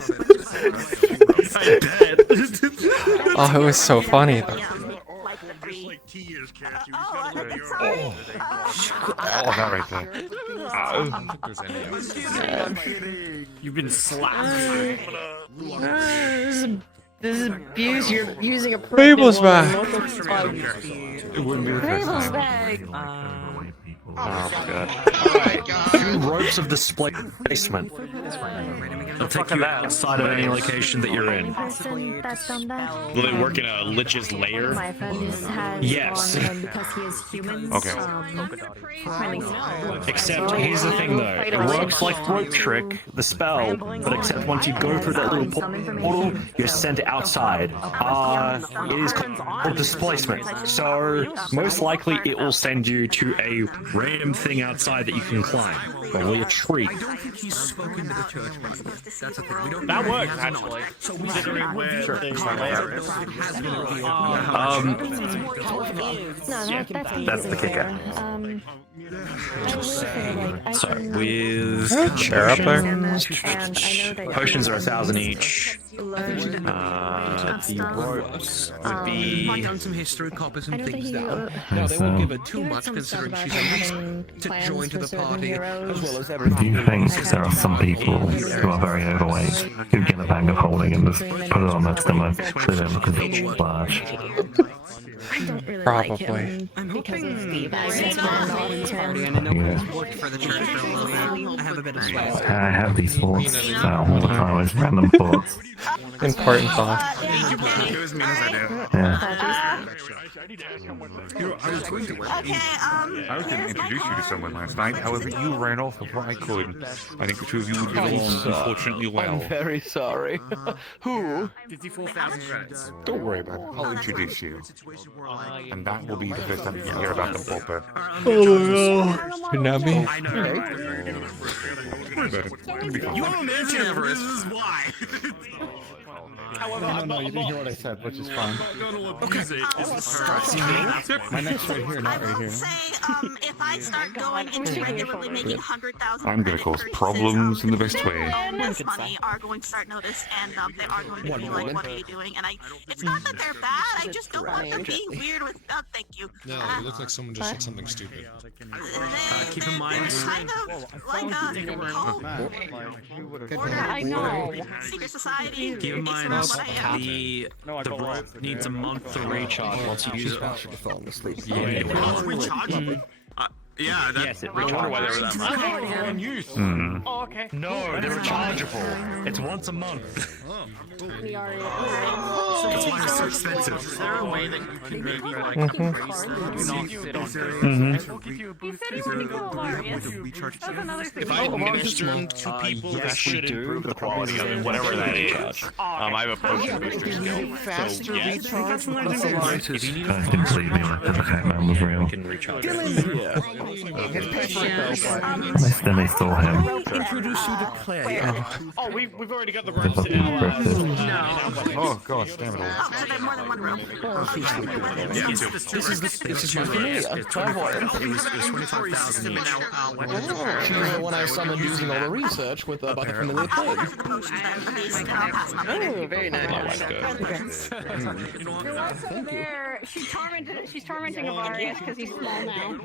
Oh, it was so funny though. Oh, that right there. You've been slapped. This is abuse. You're using a Fable's back. It wouldn't be the first Fable's time. back. Oh, God. Alright, 2 ropes of displacement. They'll take you outside of any location that you're in. That's gone back. Will they work in a lich's lair? My friend has Yes. gone in because he is human. Okay. Except, here's the thing though, it works like rope trick, the spell, but except once you go through that little portal, you're sent outside. It is called displacement, so most likely it will send you to a random thing outside that you can climb, probably a tree. I don't think he's spoken to the church about it. That's the thing. We don't That works, actually. So we Considering where sure. the That's the kicker. So with chair up there? potions are 1,000 each. The ropes would be. Write down some history, copy some things down. No, they won't give her too much considering she's a recent to join to the party, as well as Do everything. you think there are some people who are very overweight who get a bag of holding and just put it on their stomach so they look a bit large? I don't really Probably. like him because of Steve. I Party, and I know he's worked for the church for a little while. I have a bit of swag. I have these thoughts all the time, it's random thoughts. Important thought. It was me as I do. Yeah. You know, I was going to introduce you to someone last night. However, you ran off before I could. I think the 2 of you would get along unfortunately well. I'm very sorry. Who? 54,000 credits. Don't worry about it. I'll introduce you. And that will be the first time you hear about the pulpit. Oh no. Nami? I know. Don't worry about it. It'll be fine. You don't mention it, this is why. No, you didn't hear what I said, which is fine. My neck's right here, not right here. If I start going into regularly making 100,000 I'm gonna cause problems in the best way. this money are going to start notice, and they are going to be like, "What are you doing?" And it's not that they're bad. I just don't want them being weird with. Oh, thank you. No, you look like someone just said something stupid. Keep in mind. Kind of like a order. I know. Secret society. Keep in mind, the rope needs a month to recharge once you use it. Yeah, yes, it recharges. Oh, okay. No, they're rechargeable. It's once a month. That's why it's so expensive. Is there a way that you can maybe like Mhm. increase them? Do not sit on them. If I administer them to people, Yes, we do. The quality of it, whatever that is. I have a potion booster skill. Faster recharge. Completely like the fact that was real. Can recharge. Then they stole him. Introduce you to Clay. Oh, we've already got the ropes in our Oh god, damn it all. Oh, so they're more than one room. This is my familiar. Clairvoyant. It was 25,000 each. When I summoned using all the research with about the familiar thing. Oh, very nice. Thank you. She's tormenting Avarius because he's small now.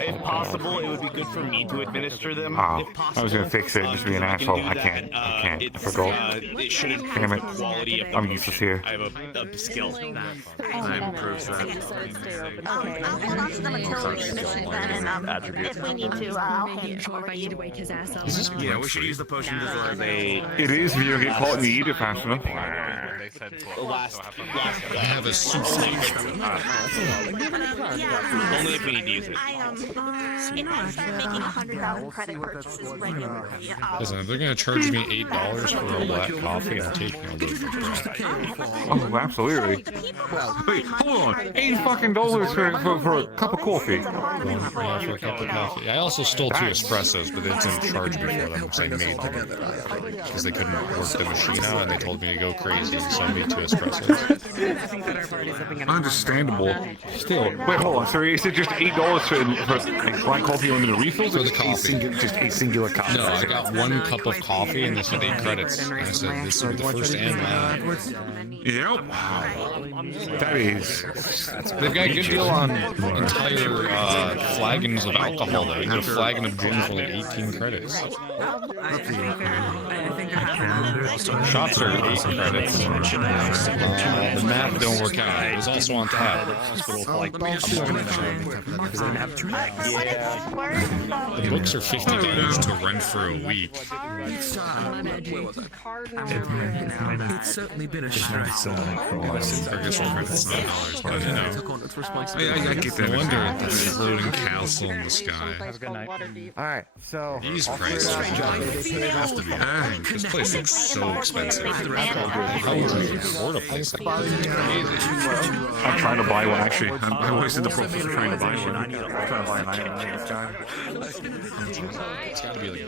If possible, it would be good for me to administer them. Ah, If possible, I was gonna fix it, just be an asshole. I can't. I forgot. It should improve Damn it. the quality of the I'm useless here. I have a skill. I'll hold on to them until we finish it then, and if we need to, I'll hand it over to you. Yeah, we should use the potion before they. It is if you don't get caught in the eater fast enough. I have a suit. Only if we need to use it. If I start making 100,000 credit purchases regularly, Listen, if they're gonna charge me $8 for a black coffee, I'm taking a little bit. Oh, absolutely. Wait, hold on. $8 for a cup of coffee. Yeah, for a cup of coffee. I also stole 2 espressos, but they didn't charge me for them because I made them. Because they couldn't work the machine out, and they told me to go crazy and send me 2 espressos. Understandable. Still, wait, hold on. So is it just $8 for black coffee and the refills? For the coffee. Just a singular cup. No, I got 1 cup of coffee and they said 8 credits. And I said this will be the first and last. Yep. Wow. That is. They've got a good deal on entire flagons of alcohol though. You get a flagon of gin for like 18 credits. Shots are 8 credits. The math don't work out. It was also on tap. The books are $50 to rent for a week. It's certainly been a stress. I guess we're credits $9, but you know. I get that. No wonder the floating castle in the sky. Alright, so. These prices have to be high. This place looks so expensive. How would you afford a place like this? It's crazy. I'm trying to buy one, actually. I was in the process of trying to buy one. I'm trying to buy an item. It's gotta be like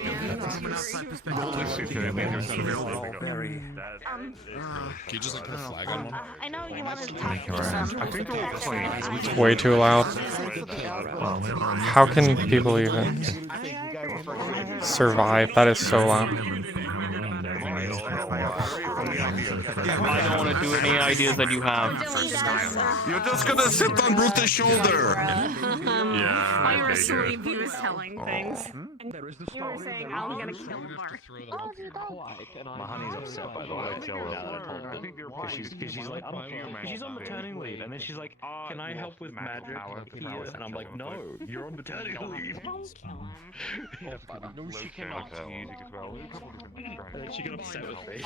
can you just like put a flag on one? I know you wanted to talk It's way too loud. How can people even survive? That is so loud. I don't want to do any ideas that you have. You're just gonna sit on Brutus' shoulder. Yeah. I was asleep. He was telling things. And you were saying, I'm gonna kill Mark. My honey's upset by the way. She's like, she's on maternity leave, and then she's like, can I help with magic here? And I'm like, no, you're on maternity leave. Don't kill him. No, she cannot. She got upset with me.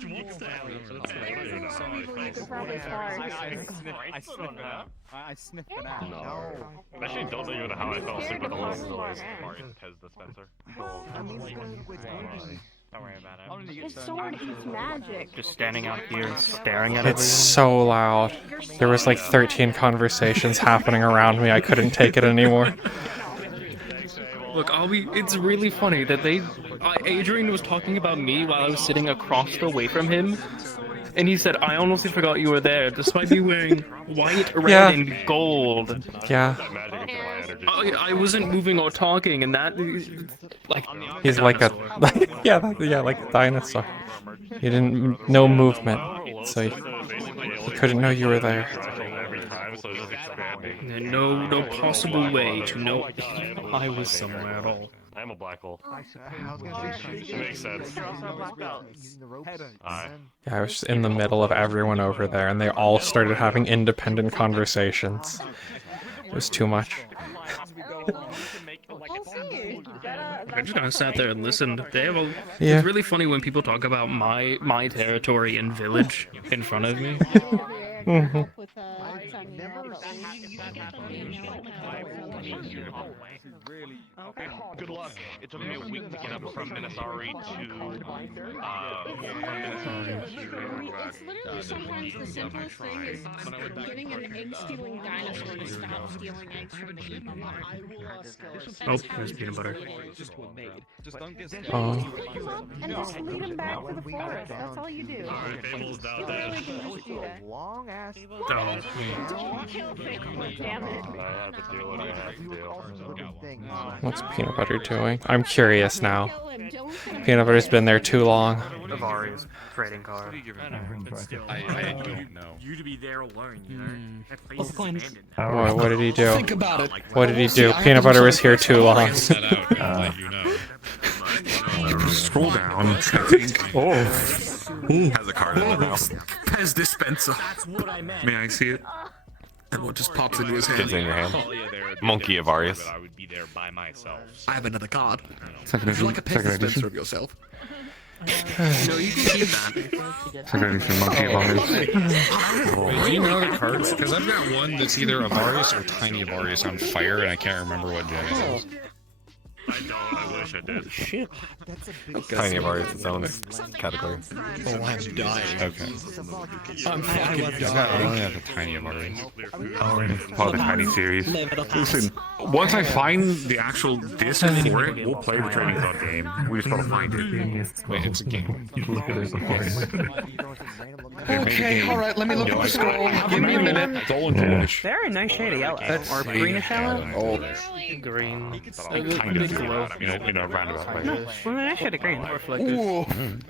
She wants to have it. I sniffed it out. No. I actually don't even know how I fell asleep with the little Martin Pez dispenser. Don't worry about it. His sword eats magic. Just standing out here staring at It's so loud. There was like 13 conversations happening around me. I couldn't take it anymore. Look, it's really funny that Adrian was talking about me while I was sitting across the way from him, and he said, I honestly forgot you were there, despite me wearing white, red, and gold. Yeah. I wasn't moving or talking, and that, like... He's like a... yeah, like a dinosaur. He didn't... no movement, so he couldn't know you were there. No possible way to know I was somewhere at all. I'm a black hole. It makes sense. Yeah, I was in the middle of everyone over there, and they all started having independent conversations. It was too much. I just kind of sat there and listened. Yeah. It's really funny when people talk about my territory and village in front of me. Mm-hmm. Okay, good luck. It took me a week to get up from Minnesota It's literally sometimes the simplest thing is getting an egg-stealing dinosaur to stop stealing eggs from me. Oh, there's peanut butter. Oh. Pick him up and just lead him back to the forest. That's all you do. You literally can just do that. Don't kill Pickle, damn it. What's Peanut Butter doing? I'm curious now. Peanut Butter's been there too long. Avari's trading card. I don't know. You to be there alone, you know? That place is What did he do? Think about it. What did he do? Peanut Butter was here too long. Scroll down. I think. Oh. He has a card in the mouth. Pez dispenser. May I see it? And what just pops into his hand? Gets in your hand. Monkey of Arius. I would be there by myself. I have another card. Second Would you like a Pez edition. dispenser of yourself? No, you can keep that. Second edition Monkey of Arius. Wait, do you know the cards? Because I've got one that's either Avarius or Tiny Avarius on fire, and I can't remember what gen it is. I don't. I wish I did. Shit. Tiny Avarius its own category. Oh, I'm dying. Okay. I'm fucking I dying. only have a Tiny Avarius. Part of the Tiny series. Listen, once I find the actual disc for it, we'll play the trading card game. We just gotta find it. Wait, it's a game. Okay, alright, let me look at the scroll. Give me a minute. It's all in Polish. Very nice shade of yellow. Or see. greenish yellow. Oh, Green. Kind of glow. In a roundabout way. No, well, nice shade of green. Ooh.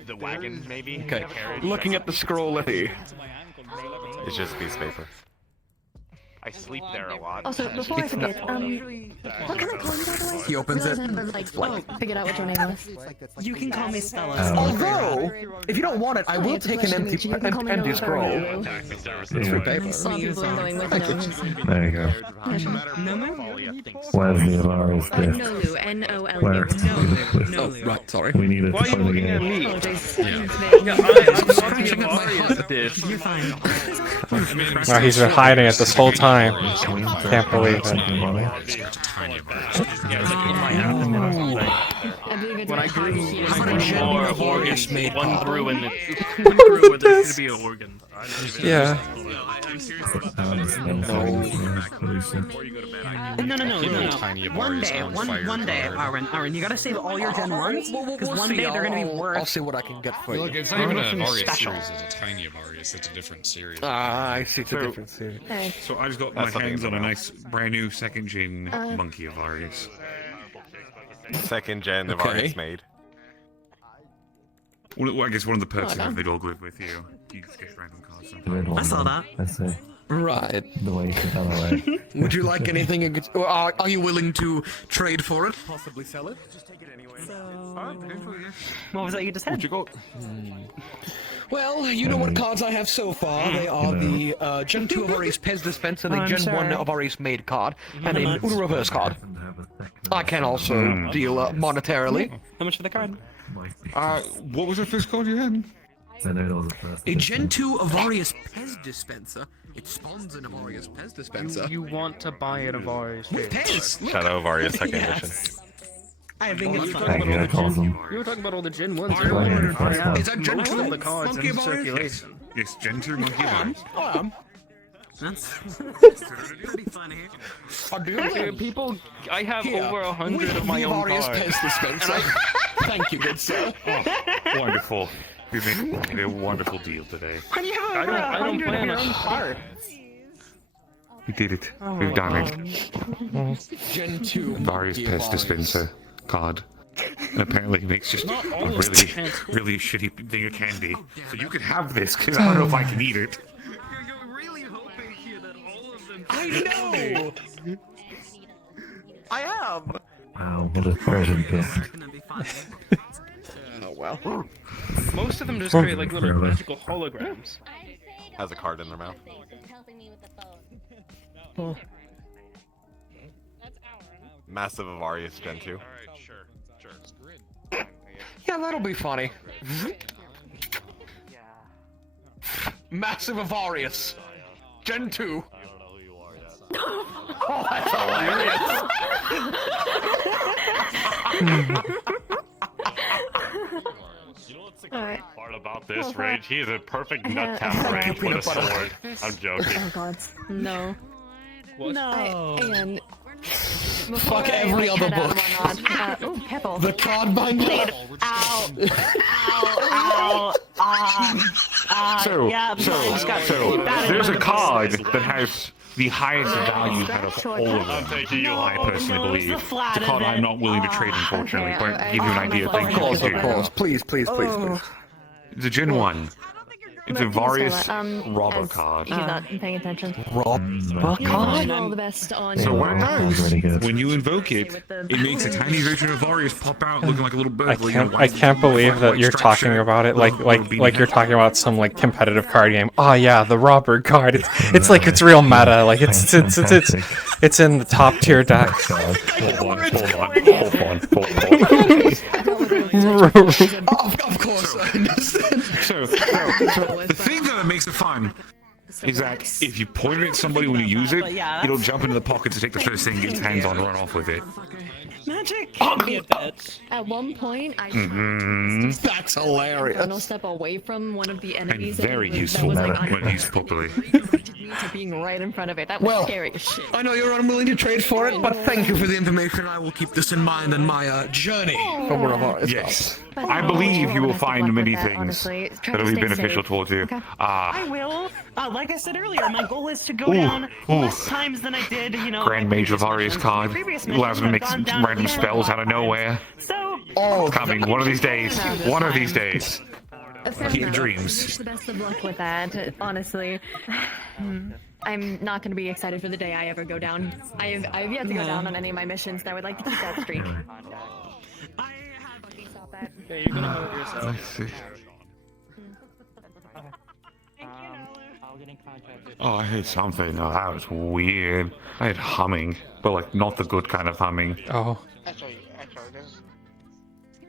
The wagon, maybe? Okay, looking at the scroll, let's see. It's just a piece of paper. I sleep there a lot. Also, before I forget, what can I call you, by the way? He opens it. Figured out what your name was. You can call me Stella. Although, if you don't want it, I will take an empty scroll. It's for paper. A lot of people are going with it. There you go. Wesley Avarius disc. Nolu, N-O-L-U. Where? Oh, right, sorry. We need it Why are to you play the looking at game. me? Apologies. I'm scratching at my heart. You're fine. Wow, he's been hiding it this whole time. Can't believe it. When I grew more organs, one through and one through where there should be an organ. Yeah. No. One day, Aaron, you gotta save all your Gen 1s, because one day they're gonna be worth... I'll see what I can get for you. Look, it's not even an Avarius series, it's a Tiny Avarius, it's a different series. Ah, I see, it's a different series. So I just got my hands on a nice brand new second gen Monkey of Arius. Second gen Avarius made. Well, I guess one of the perks is if they all live with you, you just get random cards. I saw that. I see. Right. The way you put that away. Would you like anything? Are you willing to trade for it? Possibly sell it? Just take it anyway. What was that you just said? Well, you know what cards I have so far. They are the Gen 2 Avarius Pez dispenser, the Gen 1 Avarius made card, and a Uno reverse card. I can also deal monetarily. How much for the card? What was the first card you had? A Gen 2 Avarius Pez dispenser. It spawns an Avarius Pez dispenser. You want to buy an Avarius Pez! Look. Shadow Avarius second edition. I think it's Thank fun. you, I called them. You were talking about all the Gen 1s. Is that Gen Most 2 of the cards Monkey in Avarius? circulation. Yes, Gen 2 Monkey of Arius. I am. That's pretty funny. Dude, people, I have Here, over 100 of my the own Various cards. Pez dispenser. Thank you, good sir. Wonderful. We made a wonderful deal today. I don't plan on part. We did it. Oh, We've done it. Gen 2. Various Pest dispenser card. And apparently he makes just a really shitty thing of candy. So you could have this, because I don't know if I can eat it. I know! I am! Wow, what a treasure gift. Oh well. Most of them just create like little magical holograms. Has a card in their mouth. Massive Avarius Gen 2. Alright, sure. Yeah, that'll be funny. Massive Avarius. Gen 2. Oh, that's Alright. Part about this Rage, he is a perfect nut tap Rage with a sword. I'm joking. Oh god. No. No. And Fuck every other book. Oh, pebble. The card binder. Ow. Ow. Ow. So, Yeah, there's a card that has the highest value out of all of them. I personally believe. It's a card I'm not willing to trade, unfortunately, but give you an idea of things you can do. Please. It's a Gen 1. It's a Various robber as card. He's not paying attention. Robber card? All the best on. So what it does, really good. when you invoke it, it makes a tiny version of Various pop out looking like a little bird. I can't believe that you're talking about it like you're talking about some like competitive card game. Oh yeah, the robber card. It's like it's real meta. Like it's in the top tier deck. Hold on. Of course, I understand. So the thing that makes it fun is that if you point it at somebody when you use it, it'll jump into the pocket to take the first thing, get its hands on, and run off with it. Magic. At one point, I That's hilarious. one step away from one of the And enemies. very that useful was like when used properly. to being right in front of it. That was Well, scary as shit. I know you're unwilling to trade for it, but thank you for the information. I will keep this in mind in my journey from one of ours. Yes. I believe you will find many things that will be beneficial towards you. I will. Like I said earlier, my goal is to go down less times than I did, Grand Mage Various card. Allows me to make some random spells out of nowhere. So, Coming one of these days. One of these days. Keep your dreams. Wish the best of luck with that. Honestly, I'm not going to be excited for the day I ever go down. I've yet to go down on any of my missions, and I would like to keep that streak. Yeah, you're gonna hurt yourself. Let's see. I'll get in contact with Oh, I heard something. Oh, that was weird. I had humming, but like not the good kind of humming. Oh.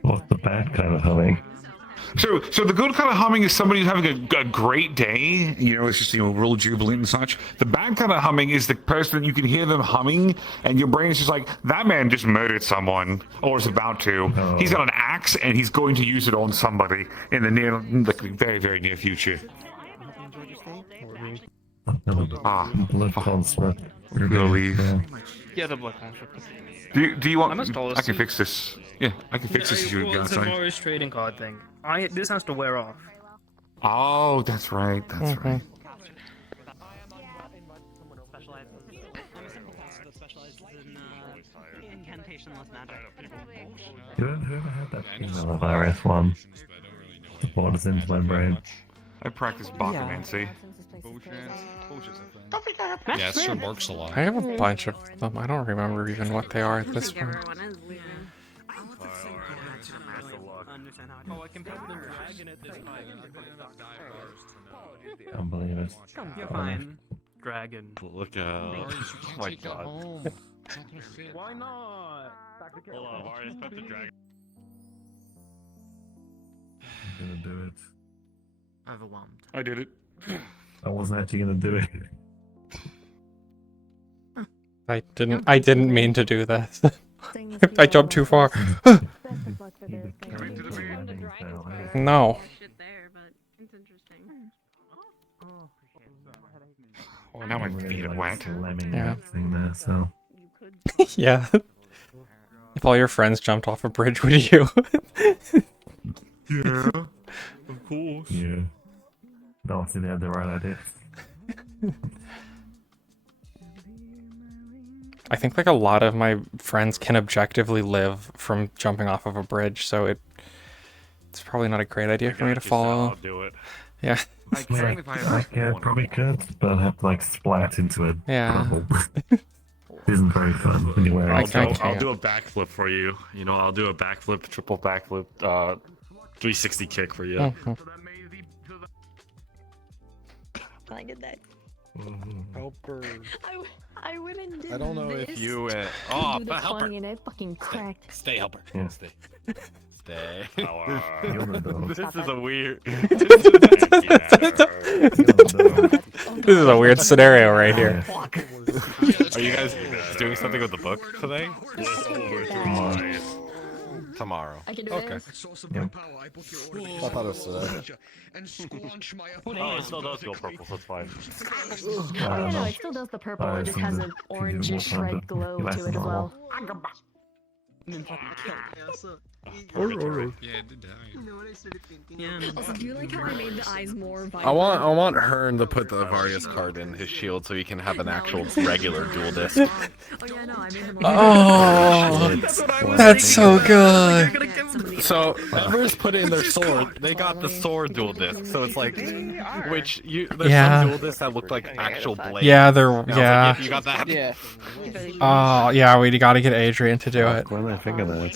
What's the bad kind of humming? So the good kind of humming is somebody who's having a great day. You know, it's just, real jubilant and such. The bad kind of humming is the person you can hear them humming, and your brain is just like, that man just murdered someone, or is about to. Oh. He's got an axe, and he's going to use it on somebody in the very, very near future. Blood construct. We're gonna leave. Yeah, the blood construct. Do you want? I must call this. I can fix this. Yeah, I can fix this if you Well, it's a outside. Morris trading card thing. This has to wear off. Oh, that's right. That's right. Whoever had that female virus one. The borders into my brain. I practice Bacchamancy. Yeah, it sure works a lot. I have a bunch of them. I don't remember even what they are at this point. Oh, I can put the dragon at this time. I don't believe it. You're fine. Dragon. Look out. Oh my god. Why not? Hold on, Marius, put the dragon. I'm gonna do it. overwhelmed. I did it. I wasn't actually gonna do it. I didn't mean to do that. I jumped too far. No. Oh, now my feet are wet. Yeah. There, so. Yeah. If all your friends jumped off a bridge, would you? Yeah, of course. Yeah. No, see, they had the right idea. I think like a lot of my friends can objectively live from jumping off of a bridge, so it's probably not a great idea for me to follow. I'll do it. Yeah. I probably could, but I'd have to like splat into it. Yeah. It isn't very fun when you're wearing I'll do a backflip for you. You know, I'll do a backflip, triple backflip, 360 kick for you. I did that. Helper. I went and did I don't know this if you. to Oh, do the helper. 20 and it fucking cracked. Stay, helper. Yeah. Stay. Stay. This is a weird. This is a weird scenario right here. Are you guys doing something with the book today? Tomorrow. I can do Okay. it. Yep. I thought it was today. Oh, it still does feel purple, so it's fine. Oh yeah, no, it still does the purple. It just has an orangish red glow to it as well. Yeah, it did die. Yeah. Also, do you like how I made the eyes more vibrant? I want Hearn to put the Varius card in his shield so he can have an actual regular dual disc. Oh yeah, no, I made them. Oh, that's so good. So whoever's put in their sword, they got the sword dual disc. So it's like, there's some dual discs that look like actual blades. Yeah, And I was like, yeah. you got that? Yeah. Oh, yeah, we gotta get Adrian to do it. When I think of that.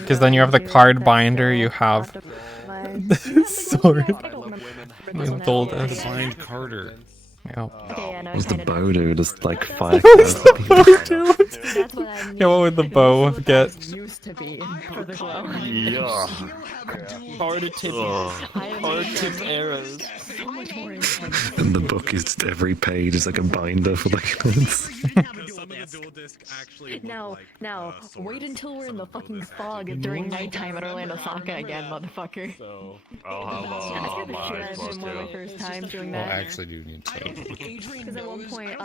Because then you have the card binder, you have sword. With Doldus. Blind Carter. Yeah. What's the bow do? Just like 5 What's the bow do? Yeah, what would the bow get? Used to be for the glow. Yeah. Hard tipped arrows. So much more intense. And the book is just every page is like a binder for like months. Now, wait until we're in the fucking fog during nighttime at Orlando Soccer again, motherfucker. So, I'll have I scared the shit out of him my first time doing Well, I that. actually do need to. Because at one point,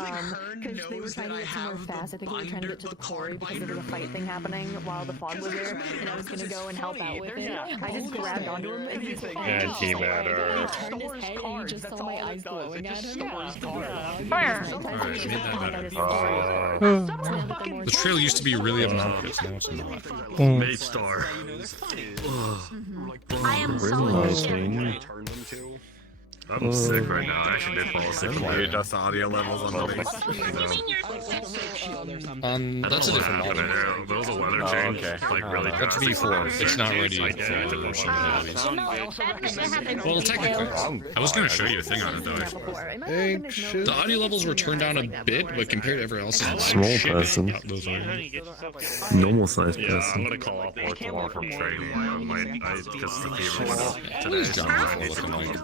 because they were trying to get somewhere fast, I think we were trying to get to the quarry because there was a fight thing happening while the fog was there, and I was gonna go and help out with it. I just grabbed onto him and he just Antimatter. He turned his head and you just saw my eyes glowing at him. The trail used to be really obnoxious, now it's not. Mate star. I am so Realizing. I'm sick right now. I actually did fall asleep. Can you adjust the audio levels on the base? That's a different model. There was a weather change. Like really That's V4. It's not ready for functionalities. Well, technically, I was going to show you a thing on it though. The audio levels were turned down a bit, but compared to everyone else's, Small person. those are. Normal sized Yeah, I'm person. gonna call off work tomorrow from training. I just the fever What is John Waffle looking like?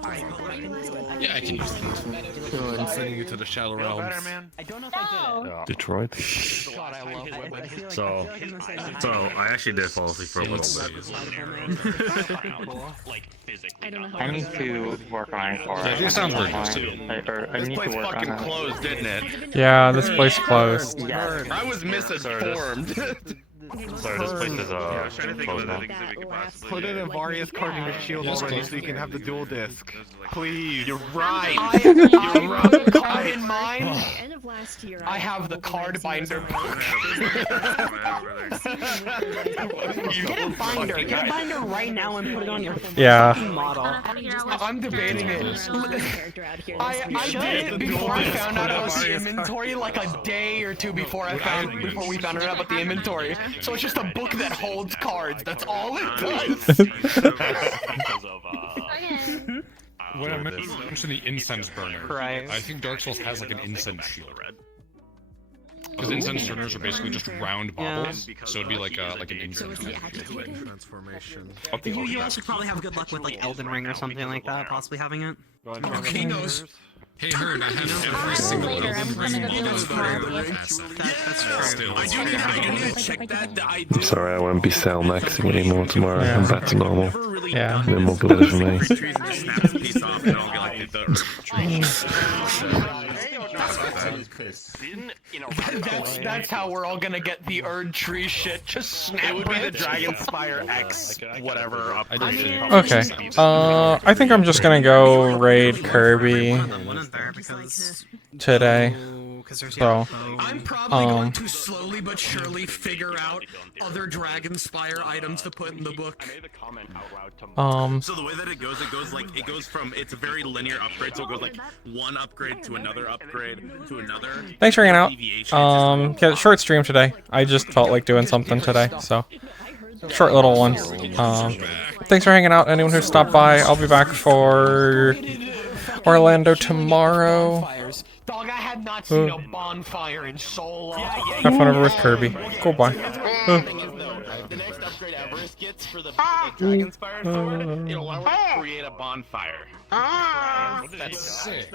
Yeah, I can use that. I'm sending you to the shallow realms. I don't know if I did it. Detroit. God, I love women. So I actually did fall asleep for a little bit. I need to work on it for Yeah, this sounds very good too. I need to work on it. Closed, didn't it? Yeah, this place closed. I was misinformed. Sorry, this place is closed now. Put in a Varius card in your shield already so you can have the dual disc. Please. You're right. I have the card in mind. End of last year, I have the card binder. Get a binder. Get a binder right now and put it on your Yeah. fucking model. I'm debating it. I did it before I found out it was the inventory, like a day or two before we found out about the inventory. So it's just a book that holds cards. That's all it does. When I mentioned the incense burner, Right. I think Dark Souls has like an incense shield. Because incense burners are basically just round baubles, so it'd be like an incense Transformation. You also probably have good luck with like Elden Ring or something like that, possibly having it. Okay, knows. Hey, Herd, I have every single album. I'm sorry, I won't be cell maxing anymore tomorrow. I'm back to normal. Yeah. No more blood for me. That's how we're all gonna get the Erd tree shit. Just snap It would be the it. Dragonspire X whatever upgrade. Okay. I think I'm just gonna go raid Kirby today. So, I'm probably going to slowly but surely figure out other Dragonspire items to put in the book. So the way that it goes like it goes from it's a very linear upgrade, so it goes like one upgrade to another upgrade to another. thanks for hanging out. Yeah, short stream today. I just felt like doing something today, so short little one. Thanks for hanging out. Anyone who stopped by, I'll be back for Orlando tomorrow. Dog, I had not seen a bonfire in so long. Have fun over with Kirby. Goodbye. The next upgrade Everest gets for the Dragonspire sword, it'll allow her to create a bonfire. That's sick.